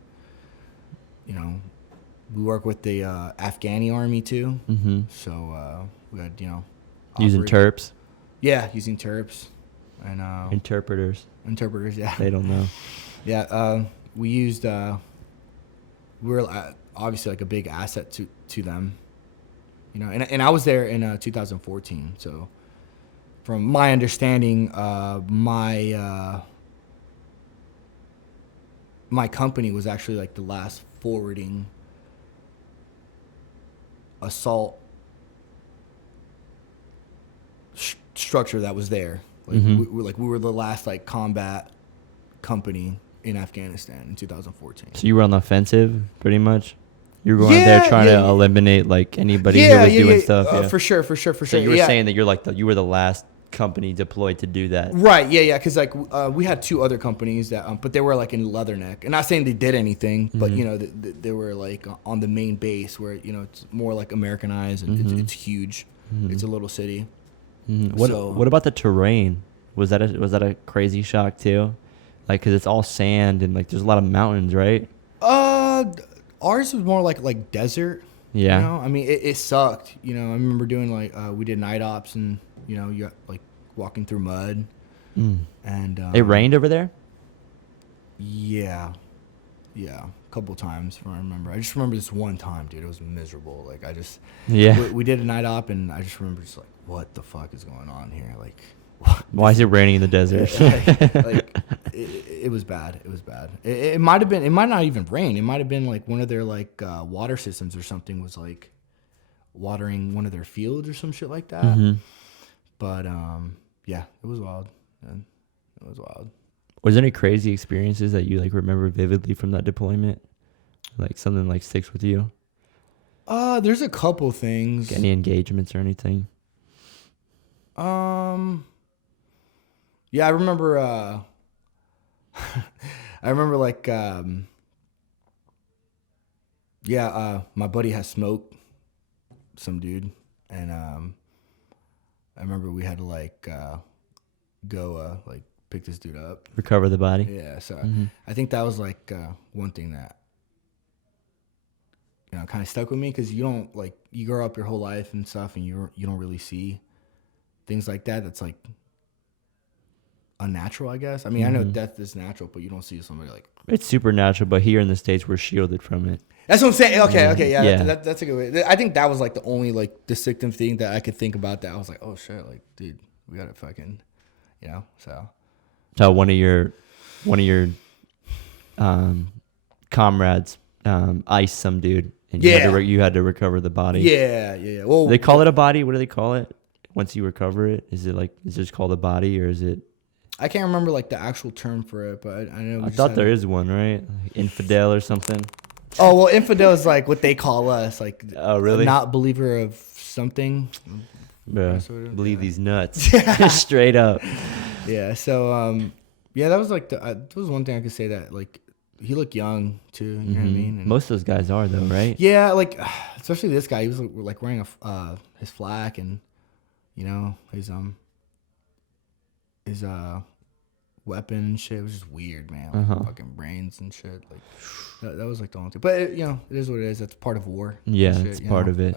we work with the Afghani army, too. Mm-hmm. So we had, using terps? Yeah, using terps. And interpreters. Interpreters, yeah. They don't know. Yeah, we used... we were... obviously like a big asset to them, and I was there in 2014. So from my understanding, my company was actually like the last forwarding assault structure that was there. Like we were the last like combat company in Afghanistan in 2014. So you were on the offensive pretty much? You were going there trying to eliminate like anybody who was doing stuff. For sure. So you were saying that you were the last company deployed to do that. Right. Yeah. Because like we had two other companies that, but they were like in Leatherneck. And not saying they did anything, but they were like on the main base where it's more like Americanized and it's huge. It's a little city, What about the terrain? Was that a crazy shock too? Like, cause it's all sand and like there's a lot of mountains, right? Ours was more like desert. Yeah. You know, I mean, it sucked. You know, I remember doing like we did night ops and you know you got like walking through mud. And it rained over there. Yeah, a couple times. If I remember, I just remember this one time, dude. It was miserable. Like we did a night op, and I just remember just like, what the fuck is going on here? Like, why is it raining in the desert? It was bad. It was bad. It might have been. It might not even rain. It might have been like one of their like water systems or something was like watering one of their fields or some shit like that. Mm-hmm. But yeah, it was wild. Man. It was wild. Was there any crazy experiences that you like remember vividly from that deployment? Like something like sticks with you? There's a couple things. Any engagements or anything? Yeah, I remember like my buddy has smoked some dude, and I remember we had to like go like pick this dude up, recover the body. Yeah, so I think that was like one thing that you know kind of stuck with me, because you don't like you grow up your whole life and stuff, and you don't really see things like that. That's like unnatural, I guess. I mean, I know death is natural, but you don't see somebody like it's supernatural. But here in the States, we're shielded from it. That's what I'm saying. Okay, yeah. That's a good way. I think that was like the only like distinctive thing that I could think about. That I was like, oh shit, like dude, we gotta fucking, you know. So one of your comrades iced some dude, and you had to recover the body. Yeah. Well, they call it a body. What do they call it once you recover it? Is it just called a body, or is it? I can't remember like the actual term for it, but I know. I thought there is one, right? Like infidel or something. Oh well, infidel is like what they call us, like oh really? Not believer of something. Yeah, believe these nuts. Straight up. Yeah. So yeah, that was like that was one thing I could say that like he looked young too. You know what I mean? And most of those guys are though, right? Yeah, like especially this guy. He was like wearing his flak and you know his weapon and shit. It was just weird, man. Like, fucking brains and shit. Like that was like the only thing. But it, you know, it is what it is. That's part of war. Yeah, it's part of it.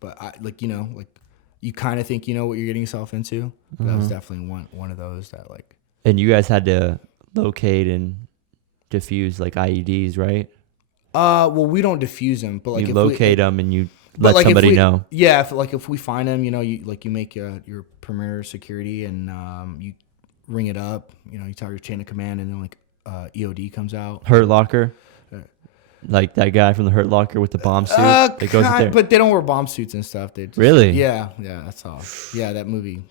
But I like you know like you kind of think you know what you're getting yourself into. That was definitely one of those that like. And you guys had to locate and defuse like IEDs, right? Well, we don't defuse them, but like you if locate them and you let somebody know. Yeah, if we find them, you know, you make your perimeter security and you ring it up. You know, you tell your chain of command, and then like EOD comes out. Hurt Locker. Like that guy from the Hurt Locker with the bomb suit that goes there. But they don't wear bomb suits and stuff. They just, really? Yeah, that's all. Yeah, that movie.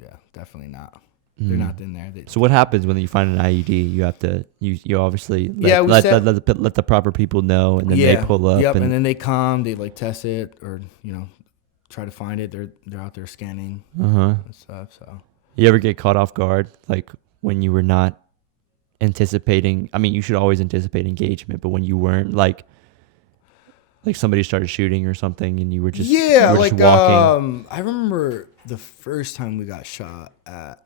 Yeah, definitely not. They're not in there. So what happens when you find an IED? You have to you obviously let the proper people know, and then they pull up. Yep, and then they come. They like test it, or you know, try to find it. They're out there scanning and stuff. So you ever get caught off guard, like when you were not anticipating? I mean, you should always anticipate engagement, but when you weren't, like somebody started shooting or something, and you were just just walking. I remember the first time we got shot at.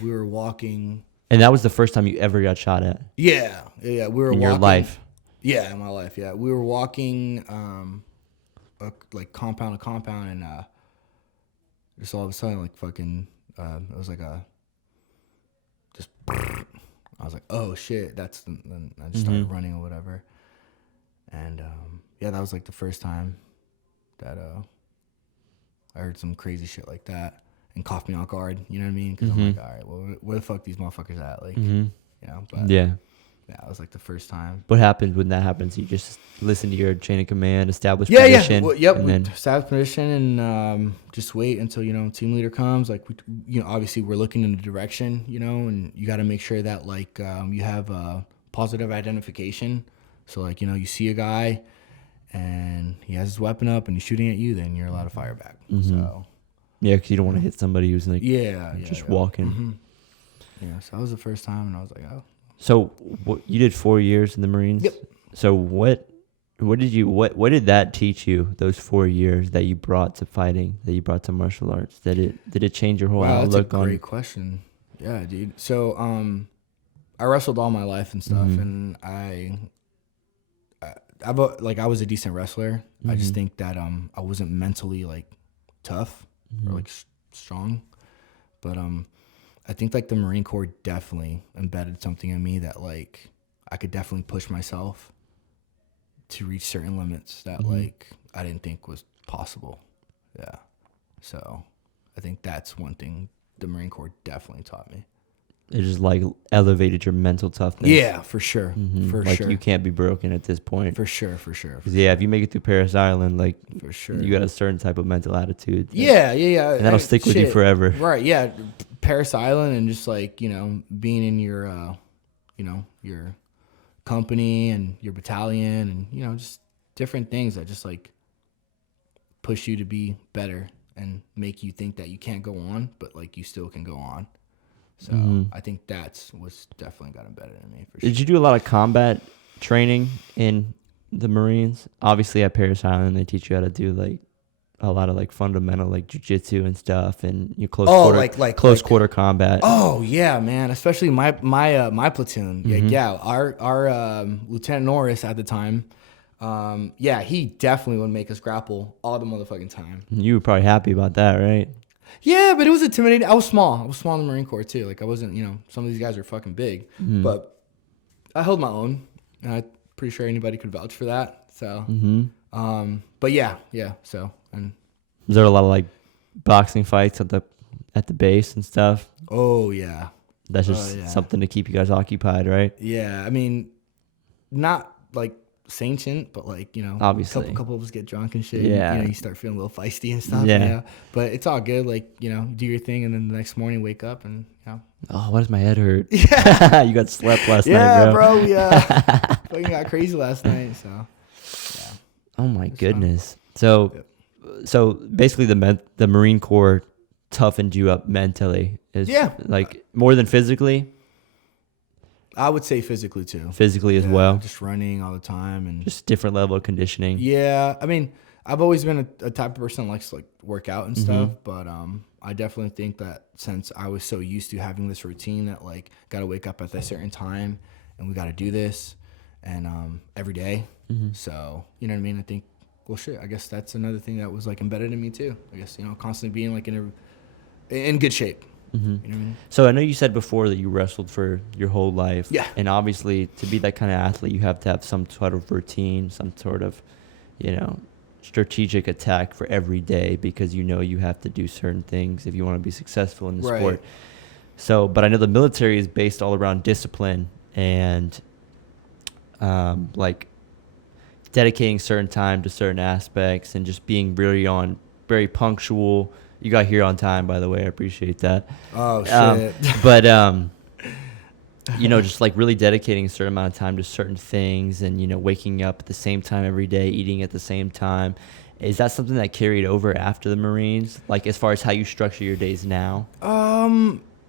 We were walking, and that was the first time you ever got shot at. Yeah. We were in walking, your life. Yeah, in my life. Yeah, we were walking, like compound to compound, and just all of a sudden, like fucking, it was like just. I was like, oh shit, then I just started running or whatever, and that was like the first time that I heard some crazy shit like that. And caught me off guard, you know what I mean? Because I'm like, all right, well, where the fuck these motherfuckers at? Like, you know? But yeah, it was like the first time. What happens when that happens? You just listen to your chain of command, establish position. Yeah. Well, yep, we establish position and just wait until, you know, team leader comes. Like, obviously we're looking in the direction, you know, and you got to make sure that, like, you have positive identification. So, like, you know, you see a guy and he has his weapon up and he's shooting at you, then you're allowed to fire back. So... Yeah, because you don't want to hit somebody who's like just walking. Yeah, so that was the first time, and I was like, oh. So you did 4 years in the Marines? Yep. So what what did that teach you? Those 4 years that you brought to fighting, that you brought to martial arts, did it change your whole outlook on? That's a great question. Yeah, dude. So I wrestled all my life and stuff, and I was a decent wrestler. I just think that I wasn't mentally like tough or like strong, but I think like the Marine Corps definitely embedded something in me that like I could definitely push myself to reach certain limits that like I didn't think was possible. Yeah. So I think that's one thing the Marine Corps definitely taught me. It just like elevated your mental toughness. Yeah, for sure. For like sure. You can't be broken at this point. For sure. Yeah, if you make it through Paris Island, like for sure, you got a certain type of mental attitude. Yeah. And that'll stick with you forever. Right. Yeah. Paris Island and just like, being in your, your company and your battalion and, just different things that just like push you to be better and make you think that you can't go on, but like you still can go on. So I think that's what's definitely got embedded in me. For sure. Did you do a lot of combat training in the Marines? Obviously at Paris Island, they teach you how to do like a lot of like fundamental like jiu-jitsu and stuff, and you close quarter combat. Oh yeah, man. Especially my platoon. Yeah. Our Lieutenant Norris at the time. He definitely would make us grapple all the motherfucking time. You were probably happy about that, right? Yeah, but it was intimidating. I was small in the Marine Corps too. Like I wasn't, some of these guys are fucking big, but I held my own, and I'm pretty sure anybody could vouch for that. So, but yeah. So, and was there a lot of like boxing fights at the base and stuff? Oh yeah, that's just something to keep you guys occupied, right? Yeah, I mean, not like sancient, but like obviously a couple of us get drunk and shit. Yeah, and, you start feeling a little feisty and stuff. Yeah, but it's all good. Like do your thing, and then the next morning wake up and oh, why does my head hurt? Yeah, you got slept last night, yeah, bro. Yeah, fucking got crazy last night. So yeah. Oh my goodness. Fun. So basically, the Marine Corps toughened you up mentally. Like more than physically. I would say physically too. Physically as well. Just running all the time and just different level of conditioning. Yeah, I mean, I've always been a type of person that likes to like work out and stuff, but I definitely think that since I was so used to having this routine that like got to wake up at a certain time and we got to do this and every day. So, you know what I mean? I think, well, shit, I guess that's another thing that was like embedded in me too. I guess, constantly being like in good shape. You know what I mean? So I know you said before that you wrestled for your whole life. Yeah. And obviously to be that kind of athlete, you have to have some sort of routine, some sort of, strategic attack for every day because you have to do certain things if you want to be successful in the sport. So, but I know the military is based all around discipline and like dedicating certain time to certain aspects and just being really very punctual. You got here on time, by the way. I appreciate that. Oh, shit. But, just like really dedicating a certain amount of time to certain things and, waking up at the same time every day, eating at the same time. Is that something that carried over after the Marines? Like as far as how you structure your days now?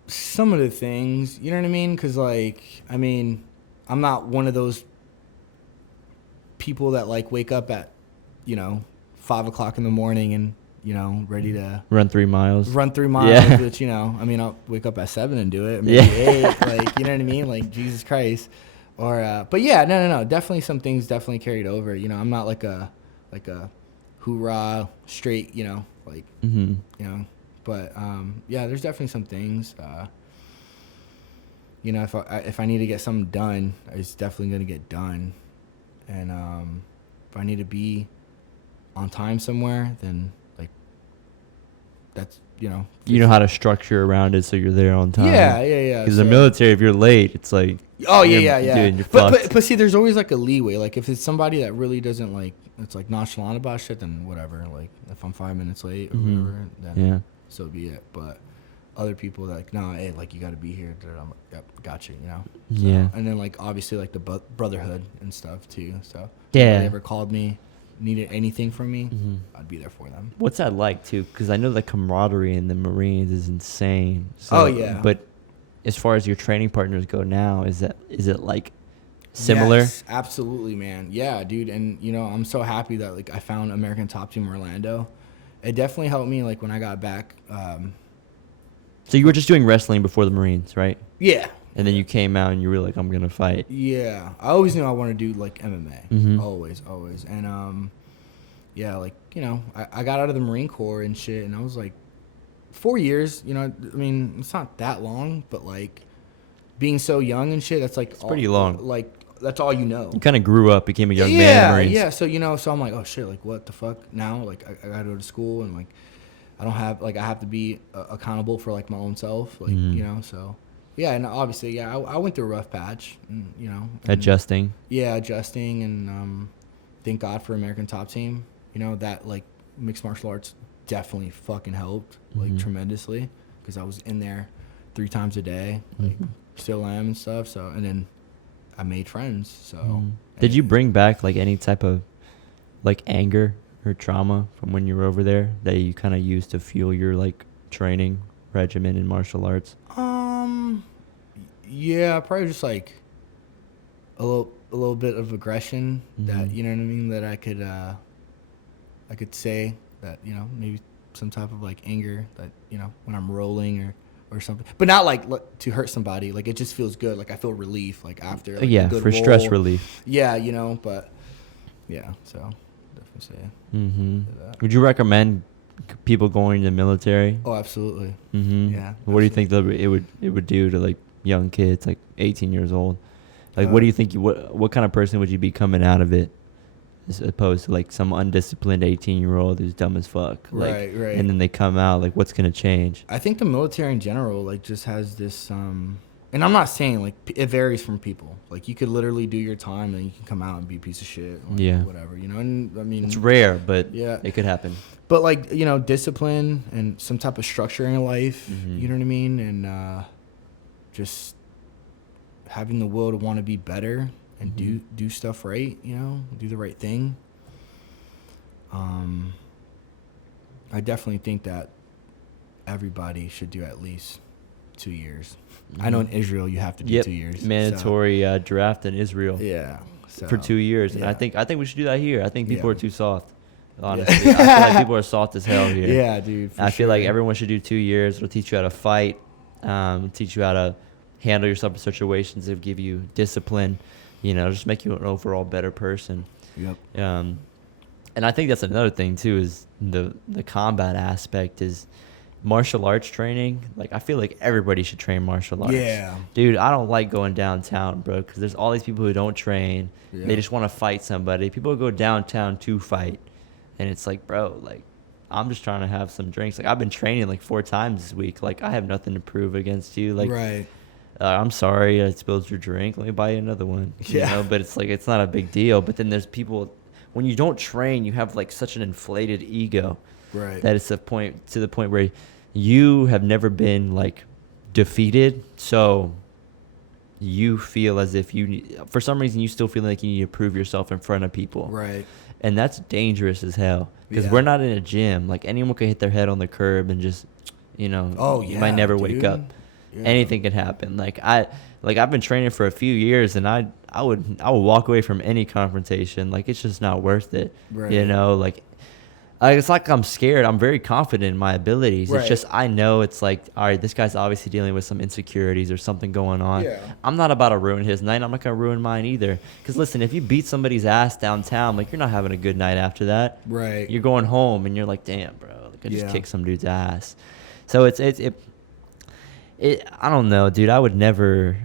Some of the things, you know what I mean? Because I'm not one of those people that like wake up at, 5 o'clock in the morning and, ready to run 3 miles. Yeah. Which, I'll wake up at 7 and do it. Maybe 8, like, you know what I mean? Like, Jesus Christ. Or, but yeah, no. Definitely some things definitely carried over. I'm not like a hoorah straight, but, there's definitely some things, if I need to get something done, it's definitely going to get done. And, if I need to be on time somewhere, then that's you know how to structure around it so you're there on time. Yeah. Because the military, if you're late, it's like you're but see, there's always like a leeway. Like if it's somebody that really doesn't like, it's like nonchalant about shit, then whatever. Like if I'm 5 minutes late or whatever, then so be it. But other people that like, no, hey, like you got to be here. I'm like, yep, got you. So, and then like obviously like the brotherhood and stuff too. So if they ever called me, needed anything from me, I'd be there for them. What's that like too? Because I know the camaraderie in the Marines is insane. So, oh yeah. But as far as your training partners go now, is it like similar? Yes, absolutely, man. Yeah, dude. And, you know, I'm so happy that, like, I found American Top Team Orlando. It definitely helped me, like, when I got back. So you were just doing wrestling before the Marines, right? Yeah. And then you came out and you were like, I'm going to fight. Yeah. I always knew I wanted to do, like, MMA. Mm-hmm. Always. And, yeah, like, you know, I got out of the Marine Corps and shit, and I was, like, 4 years, you know, I mean, it's not that long, but, like, being so young and shit, that's, like... It's pretty long. Like, that's all you know. You kind of grew up, became a young man in the Marines. Yeah, so, you know, so I'm like, oh, shit, like, what the fuck now? Like, I gotta go to school, and, like, I don't have... Like, I have to be accountable for, like, my own self, like, you know, so... Yeah, and obviously, yeah, I went through a rough patch, and, you know... And, adjusting. Yeah, adjusting, and thank God for American Top Team. You know, that, like, mixed martial arts definitely fucking helped, like, tremendously, because I was in there 3 times a day, like, still am and stuff, so, and then I made friends, so. Did you bring back, like, any type of, like, anger or trauma from when you were over there that you kind of used to fuel your, like, training regimen in martial arts? Yeah, probably just, like, a little bit of aggression that, you know what I mean, that I could say that, you know, maybe some type of, like, anger that, you know, when I'm rolling or something, but not like to hurt somebody. Like, it just feels good. Like, I feel relief, like, after, like, yeah, a good for roll. Stress relief. Yeah, you know, but yeah, so definitely say. Would you recommend people going to the military? Oh, absolutely. Yeah. What do you think it would do to, like, young kids, like 18 years old? Like, what do you think? What kind of person would you be coming out of it, as opposed to, like, some undisciplined 18-year-old who's dumb as fuck? Like, right. And then they come out, like, what's gonna change? I think the military in general, like, just has this, and I'm not saying, like, it varies from people. Like, you could literally do your time and you can come out and be a piece of shit. Or whatever, you know. And I mean, it's rare, but yeah, it could happen. But, like, you know, discipline and some type of structure in life. You know what I mean? And just having the will to want to be better and do stuff right, you know, do the right thing. I definitely think that everybody should do at least 2 years. I know in Israel you have to do 2 years. Mandatory draft in Israel. Yeah. For 2 years. And yeah. I think we should do that here. I think people are too soft. Honestly, I feel like people are soft as hell here. Yeah, dude. I feel like everyone should do 2 years. It'll teach you how to fight, teach you how to handle yourself in situations. It'll give you discipline, you know, just make you an overall better person. Yep. And I think that's another thing too, is the combat aspect is martial arts training. Like, I feel like everybody should train martial arts. Yeah. Dude, I don't like going downtown, bro, because there's all these people who don't train. Yeah. They just want to fight somebody. People go downtown to fight. And it's like, bro, like, I'm just trying to have some drinks. Like, I've been training like 4 times this week. Like, I have nothing to prove against you. Like, right. I'm sorry I spilled your drink. Let me buy you another one. You know? But it's like, it's not a big deal. But then there's people, when you don't train, you have like such an inflated ego. Right. That it's to the point where you have never been like defeated. So you feel as if for some reason, you still feel like you need to prove yourself in front of people. Right. And that's dangerous as hell, because we're not in a gym. Like, anyone could hit their head on the curb and just, you know, you might never wake up. Yeah. Anything could happen. Like, I've been training for a few years, and I would walk away from any confrontation. Like, it's just not worth it. Right. You know, like it's like I'm scared. I'm very confident in my abilities. Right. It's just, I know it's like, all right, this guy's obviously dealing with some insecurities or something going on. Yeah. I'm not about to ruin his night. I'm not going to ruin mine either. Because listen, if you beat somebody's ass downtown, like, you're not having a good night after that. Right. You're going home and you're like, damn, bro, like, I just kicked some dude's ass. So it's I don't know, dude. I would never.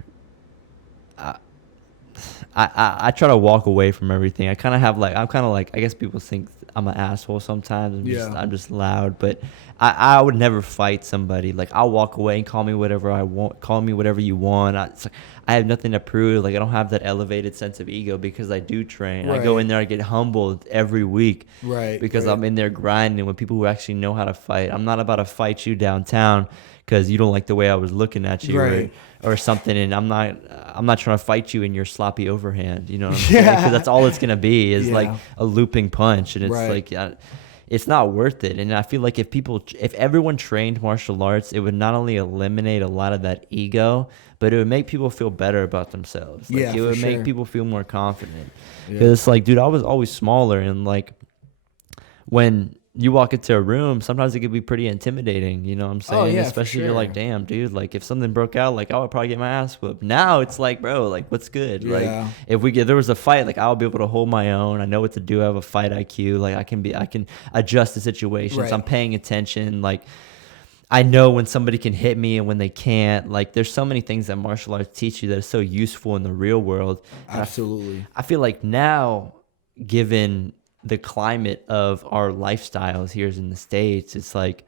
I try to walk away from everything. I'm kind of like, I guess people think I'm an asshole sometimes. I'm just loud, but I would never fight somebody. Like, I'll walk away and call me whatever I want. Call me whatever you want. It's like, I have nothing to prove. Like, I don't have that elevated sense of ego because I do train. Right. I go in there, I get humbled every week. Right. Because I'm in there grinding with people who actually know how to fight. I'm not about to fight you downtown because you don't like the way I was looking at you or something, and I'm not trying to fight you in your sloppy overhand, you know what I'm saying? Because that's all it's gonna be is like a looping punch, and it's like it's not worth it. And I feel like if everyone trained martial arts, it would not only eliminate a lot of that ego, but it would make people feel better about themselves. Like, it would make people feel more confident. Because it's like, dude, I was always smaller, and like when you walk into a room, sometimes it could be pretty intimidating, you know what I'm saying? Oh, yeah, especially you're like, damn, dude, like if something broke out, like I would probably get my ass whooped. Now it's like, bro, like what's good? Yeah. Like if there was a fight, like I'll be able to hold my own. I know what to do. I have a fight IQ. Like I can adjust the situations. Right. I'm paying attention. Like I know when somebody can hit me and when they can't. Like there's so many things that martial arts teach you that is so useful in the real world. Absolutely. I feel like now, given the climate of our lifestyles here in the States, it's like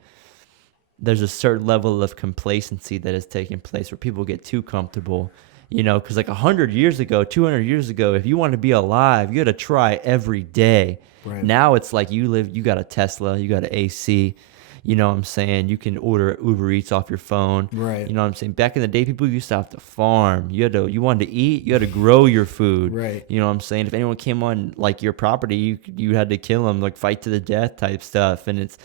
there's a certain level of complacency that is taking place where people get too comfortable, you know, because like 100 years ago, 200 years ago, if you want to be alive, you had to try every day. Right. Now it's like you got a Tesla, you got an AC, you know what I'm saying? You can order Uber Eats off your phone. Right. You know what I'm saying? Back in the day, people used to have to farm. You wanted to eat, you had to grow your food. Right. You know what I'm saying? If anyone came on like your property, you had to kill them, like fight to the death type stuff. And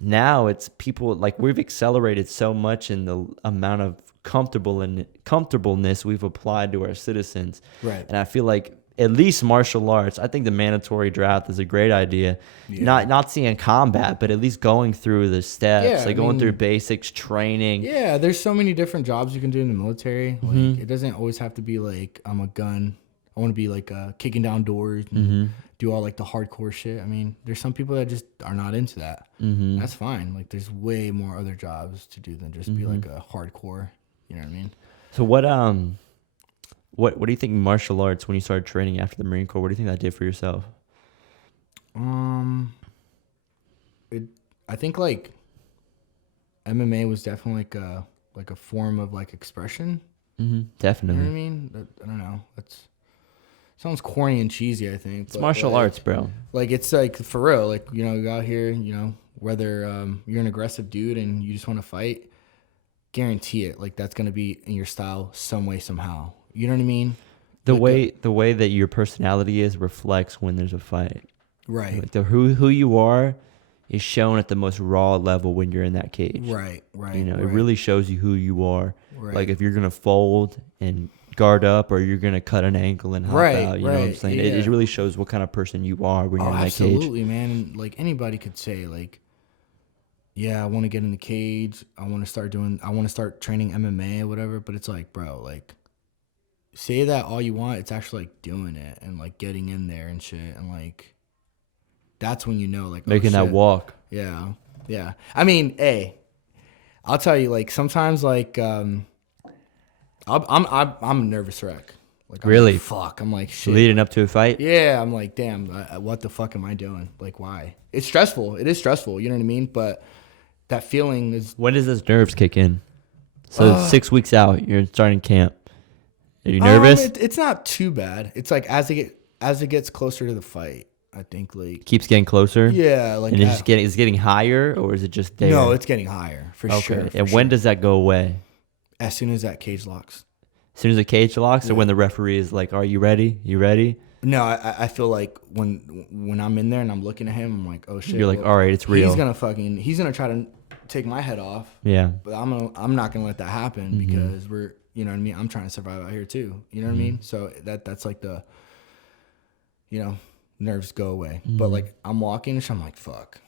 now it's people, like we've accelerated so much in the amount of comfortableness we've applied to our citizens. Right. And I feel like at least martial arts, I think the mandatory draft is a great idea. Yeah. Not seeing combat, but at least going through the steps, going through basics, training. Yeah, there's so many different jobs you can do in the military. Like it doesn't always have to be like I'm a gun. I want to be like kicking down doors and do all like the hardcore shit. I mean, there's some people that just are not into that. That's fine. Like there's way more other jobs to do than just be like a hardcore. You know what I mean? So what do you think martial arts, when you started training after the Marine Corps, what do you think that did for yourself? I think like MMA was definitely like a form of like expression. Definitely. You know what I mean? I don't know. Sounds corny and cheesy, I think. It's martial arts, bro. Like it's like for real. Like, you know, you go out here, you know, whether you're an aggressive dude and you just want to fight, guarantee it. Like that's gonna be in your style some way, somehow. You know what I mean? The way that your personality is reflects when there's a fight. Right. Like who you are is shown at the most raw level when you're in that cage. Right. You know, it really shows you who you are. Right. Like if you're gonna fold and guard up, or you're gonna cut an ankle and hop out. You know what I'm saying? Yeah. It really shows what kind of person you are when you're in that cage. Absolutely, man. Like anybody could say, like, yeah, I want to get in the cage. I want to start training MMA or whatever. But it's like, bro, like, say that all you want. It's actually like doing it and like getting in there and shit. And like, that's when you know, like, making that walk. Yeah. I mean, hey, I'll tell you, like, sometimes, like, I'm a nervous wreck. Like, really? Like, fuck. I'm like, shit. Leading up to a fight? Yeah. I'm like, damn, what the fuck am I doing? Like, why? It's stressful. It is stressful. You know what I mean? But that feeling is... When does those nerves kick in? So 6 weeks out, you're starting camp. Are you nervous? It's not too bad. It's like as it gets closer to the fight, I think like... Keeps getting closer? Yeah. Like, and is it getting higher, or is it just there? No, it's getting higher, for sure. And when does that go away? As soon as that cage locks. As soon as the cage locks, or when the referee is like, "Are you ready? You ready?" No, I feel like when I'm in there and I'm looking at him, I'm like, "Oh shit!" You're like, "All right, it's real." He's gonna try to take my head off. Yeah. But I'm not gonna let that happen because you know what I mean. I'm trying to survive out here too. You know what I mean? So that's like the, you know, nerves go away. But like I'm walking, and I'm like, "Fuck,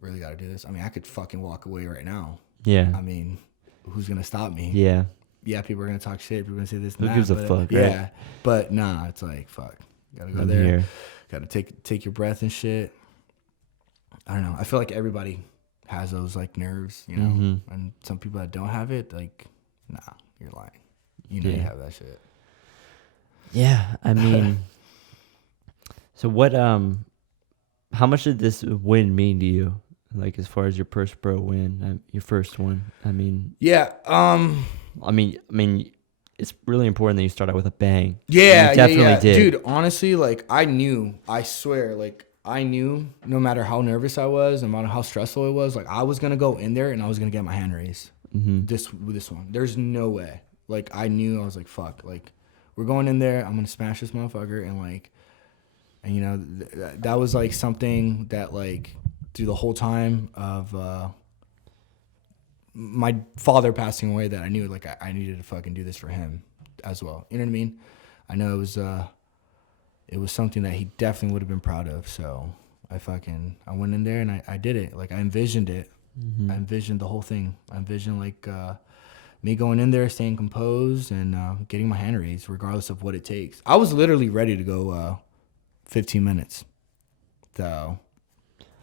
really got to do this." I mean, I could fucking walk away right now. Yeah. I mean, who's gonna stop me? Yeah. Yeah, people are gonna talk shit. People are gonna say this and that. Who gives a fuck? Yeah, right? But nah, it's like fuck. Gotta go there. Here. Gotta take your breath and shit. I don't know. I feel like everybody has those like nerves, you know. And some people that don't have it, like, nah, you're lying. You know you have that shit. Yeah, I mean, so what? How much did this win mean to you? Like as far as your first pro win, your first one. I mean. Yeah. I mean, it's really important that you start out with a bang. Yeah, you definitely did. Dude, honestly, like, I swear, like, I knew no matter how nervous I was, no matter how stressful it was, like, I was going to go in there and I was going to get my hand raised. This one. There's no way. Like, I knew, I was like, fuck. Like, we're going in there. I'm going to smash this motherfucker. And, like, and, you know, that was, like, something that, like, through the whole time of my father passing away that I knew like I needed to fucking do this for him as well. You know what I mean? I know it was something that he definitely would have been proud of. So I went in there and I did it. Like I envisioned it. I envisioned the whole thing. I envisioned like me going in there, staying composed, and getting my hand raised, regardless of what it takes. I was literally ready to go 15 minutes.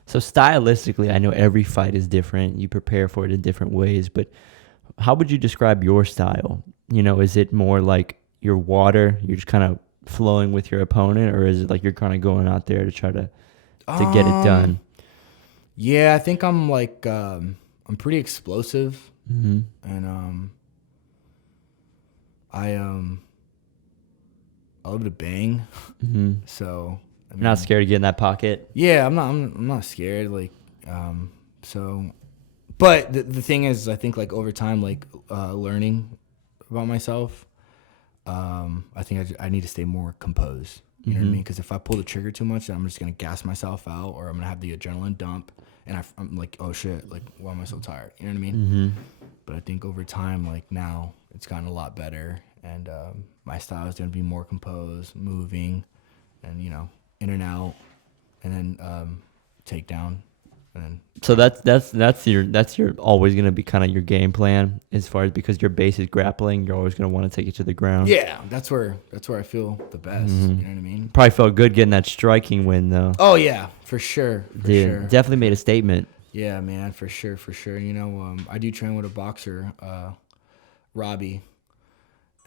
So stylistically, I know every fight is different. You prepare for it in different ways, but how would you describe your style? You know, is it more like you're water, you're just kind of flowing with your opponent, or is it like you're kind of going out there to try to get it done? Yeah, I think I'm like I'm pretty explosive, and I love to bang. So I mean, not scared to get in that pocket. Yeah, I'm not scared. Like so, but the thing is, I think like over time, like learning about myself, I think I need to stay more composed. You know what I mean? Because if I pull the trigger too much, then I'm just gonna gas myself out, or I'm gonna have the adrenaline dump, and I'm like, oh shit, like why am I so tired? You know what I mean? But I think over time, like now, it's gotten a lot better, and my style is gonna be more composed, moving, and you know, in and out, and then takedown. So that's your always gonna be kind of your game plan as far as, because your base is grappling, you're always gonna want to take it to the ground. Yeah, that's where I feel the best. You know what I mean? Probably felt good getting that striking win though. Oh yeah, for sure. Dude, definitely made a statement. Yeah, man, for sure. You know, I do train with a boxer, Robbie,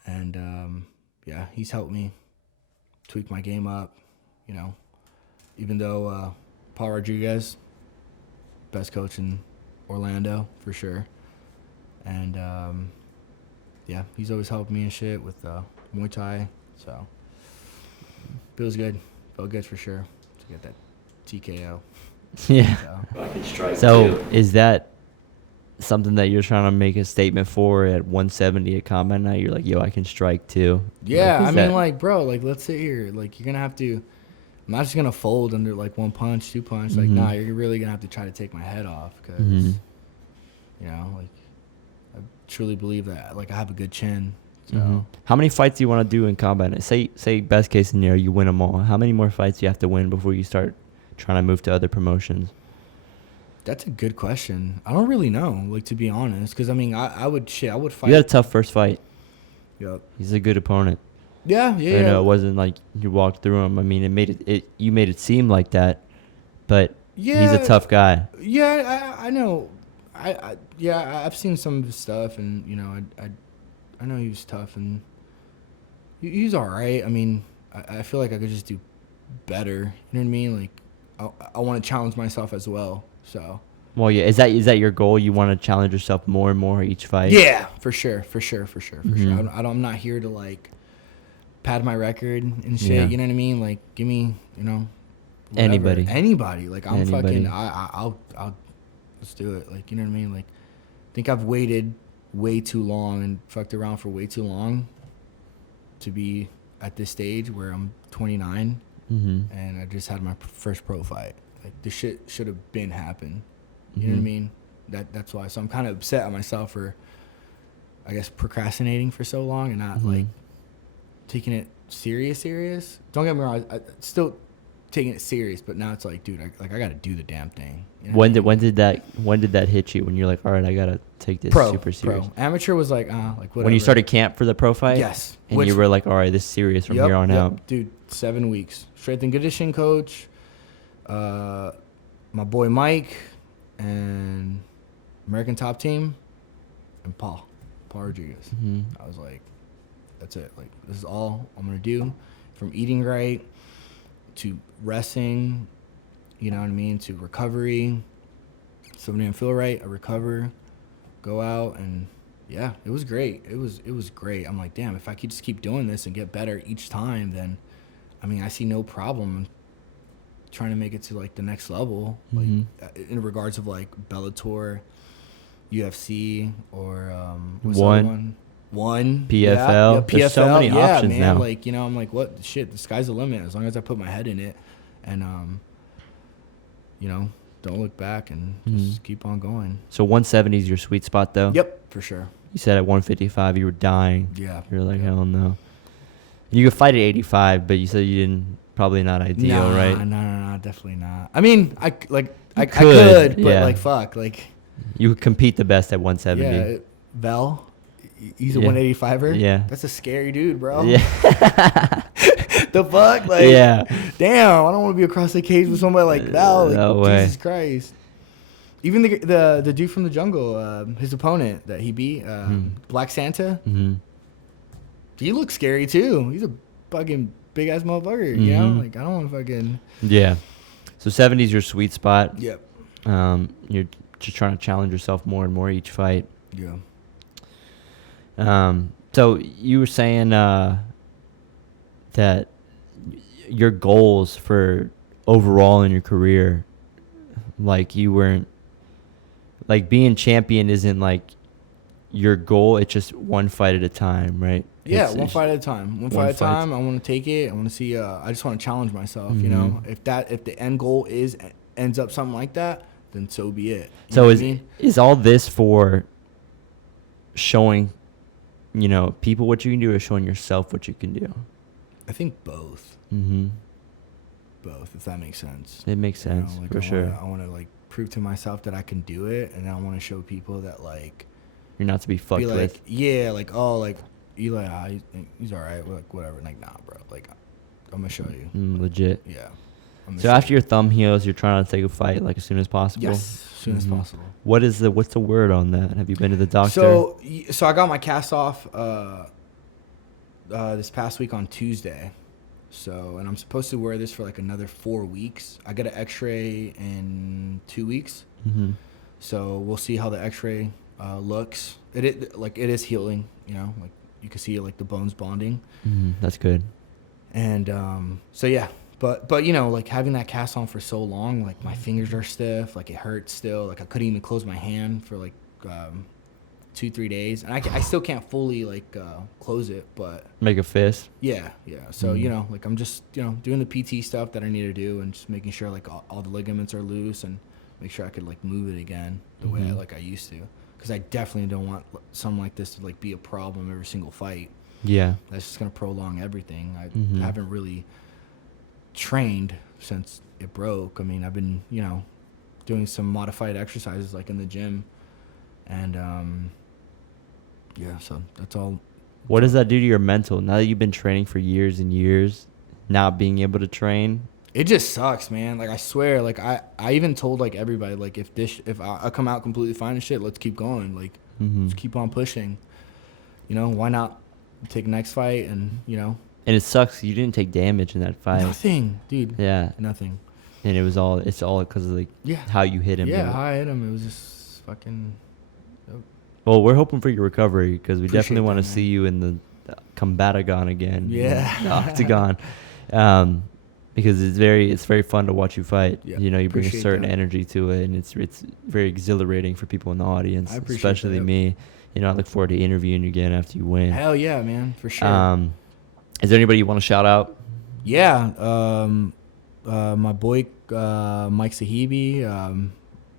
and yeah, he's helped me tweak my game up. You know, even though Paul Rodriguez, best coach in Orlando for sure, and yeah, he's always helped me and shit with Muay Thai, so feels good, felt good for sure to get that TKO. Yeah. So is that something that you're trying to make a statement for at 170 at combat night? You're like, yo, I can strike too. Yeah, I mean, like, bro, like, let's sit here, like, you're gonna have to. I'm not just going to fold under, like, one punch, two punch. Like, nah, you're really going to have to try to take my head off because, you know, like, I truly believe that, like, I have a good chin. So. How many fights do you want to do in combat? Say best case scenario, you win them all. How many more fights do you have to win before you start trying to move to other promotions? That's a good question. I don't really know, like, to be honest. Because, I mean, I would fight. You had a tough first fight. Yep. He's a good opponent. Yeah. You know, it wasn't like you walked through him. I mean, you made it seem like that, but he's a tough guy. Yeah, I know. I've seen some of his stuff, and you know, I know he was tough, and he's all right. I mean, I feel like I could just do better. You know what I mean? Like, I want to challenge myself as well. So. Well, yeah. Is that your goal? You want to challenge yourself more and more each fight? Yeah, for sure. I'm not here to like pad my record and shit. Yeah. You know what I mean? Like, give me, you know, whatever. Anybody. Like, I'm fucking. I'll let's do it. Like, you know what I mean? Like, I think I've waited way too long and fucked around for way too long to be at this stage where I'm 29 and I just had my first pro fight. Like, this shit should have been happened. You know what I mean? That's why. So I'm kind of upset at myself for, I guess, procrastinating for so long and not like taking it serious. Don't get me wrong. I still taking it serious, but now it's like, dude, I got to do the damn thing. You know when did that hit you? When you're like, all right, I got to take this super serious. Pro. Amateur was like whatever. When you started camp for the pro fight? Yes. And you were like, all right, this is serious from here on out. Dude, 7 weeks. Strength and conditioning coach, my boy Mike, and American Top Team, and Paul Rodriguez. I was like, that's it. Like, this is all I'm going to do, from eating right to resting, you know what I mean, to recovery. So when I feel right, I recover, go out, and yeah, it was great. It was great. I'm like, damn, if I could just keep doing this and get better each time, then, I mean, I see no problem trying to make it to, like, the next level, like, in regards of, like, Bellator, UFC, or One, PFL. Yeah, PFL. There's so many options man. Now. Like, you know, I'm like, what? Shit, the sky's the limit as long as I put my head in it and, you know, don't look back and just keep on going. So 170 is your sweet spot, though? Yep, for sure. You said at 155 you were dying. Yeah. You were like, hell no. You could fight at 85, but you said you didn't. Probably not ideal, right? No, definitely not. I mean, I could, but like, fuck, like. You would compete the best at 170. Yeah, Vel, he's a 185er. Yeah. That's a scary dude, bro. Yeah. The fuck? Like, yeah. Damn, I don't want to be across the cage with somebody like Val. Like, no way. Jesus Christ. Even the dude from the jungle, his opponent that he beat, Black Santa, he looks scary too. He's a fucking big ass motherfucker, you know? Like, I don't want to fucking. Yeah. So 70 is your sweet spot. Yep. You're just trying to challenge yourself more and more each fight. Yeah. So you were saying that your goals for overall in your career, like you weren't, like being champion isn't like your goal. It's just one fight at a time, right? Yeah, one fight at a time. One fight at a time. I want to take it. I want to see. I just want to challenge myself. You know, if the end goal ends up something like that, then so be it. So is all this for showing, people what you can do, or showing yourself what you can do? I think both. Both, if that makes sense. It makes sense, like for sure. I want to like prove to myself that I can do it, and I want to show people that like you're not to be fucked with. Like, yeah, like like Eli, he's all right. Like whatever. Like nah, bro. Like I'm gonna show you. Legit. Yeah. So after your thumb heals, you're trying to take a fight like as soon as possible. Yes, as soon as possible. What's the word on that? Have you been to the doctor? So I got my cast off this past week on Tuesday. And I'm supposed to wear this for like another 4 weeks. I get an X-ray in 2 weeks. So we'll see how the X-ray looks. It is healing. Like you can see like the bones bonding. That's good. And so yeah. But like having that cast on for so long, like my fingers are stiff, like it hurts still. Like I couldn't even close my hand for like 2-3 days, and I still can't fully like close it, but make a fist. Yeah. So like I'm just doing the PT stuff that I need to do, and just making sure like all the ligaments are loose, and make sure I could like move it again the way I used to, because I definitely don't want something like this to like be a problem every single fight. Yeah, that's just gonna prolong everything. I haven't really trained since it broke. I mean, I've been doing some modified exercises like in the gym, and so that's all. What does that do to your mental now that you've been training for years and years, not being able to train? It just sucks, man. Like I swear, like I even told like everybody, like if I come out completely fine and shit, let's keep going, like let's keep on pushing. Why not take the next fight? And and it sucks you didn't take damage in that fight. Nothing, dude. Yeah, nothing. And it's all because of like how you hit him. Yeah, how I hit him. It was just fucking. Well, we're hoping for your recovery, because we definitely want to see you in the Combatagon again. Yeah, the octagon. Because it's very fun to watch you fight. Yeah, you bring a certain energy to it, and it's very exhilarating for people in the audience, especially me. I look forward to interviewing you again after you win. Hell yeah, man, for sure. Is there anybody you want to shout out? Yeah, my boy Mike Sahibi,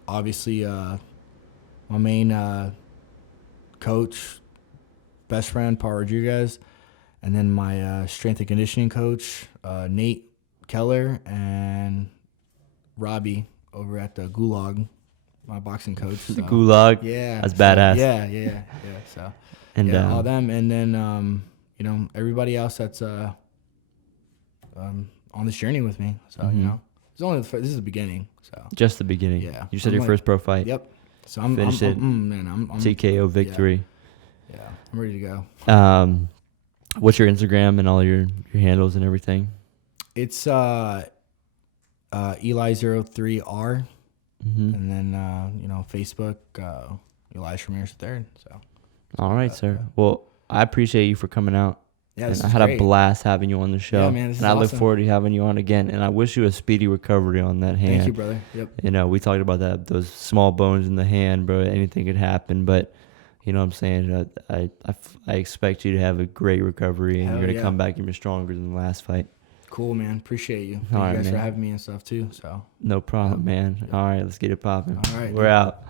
obviously my main coach, best friend Paul Rodriguez, and then my strength and conditioning coach Nate Keller, and Robbie over at the Gulag, my boxing coach. The Gulag? Yeah. That's badass. Yeah. So, and all them. And then, everybody else that's on this journey with me. So, it's only this is the beginning. So just the beginning. Yeah. You said your first pro fight. Yep. So I'm finished it. I'm TKO victory. Yeah. I'm ready to go. What's your Instagram and all your handles and everything? It's Eli03R, and then Facebook Elias Ramirez III. So. All right, sir. Well, I appreciate you for coming out. Yeah, I had a blast having you on the show. Yeah, man, this is I awesome. look forward to having you on again. And I wish you a speedy recovery on that hand. Thank you, brother. Yep. We talked about those small bones in the hand, bro. Anything could happen, but you know what I'm saying? I expect you to have a great recovery, and you're going to come back even stronger than the last fight. Cool, man. Appreciate you. Thank All you right, guys man. for having me and stuff too. So No problem, man. All right, let's get it popping. All right, We're dude. out.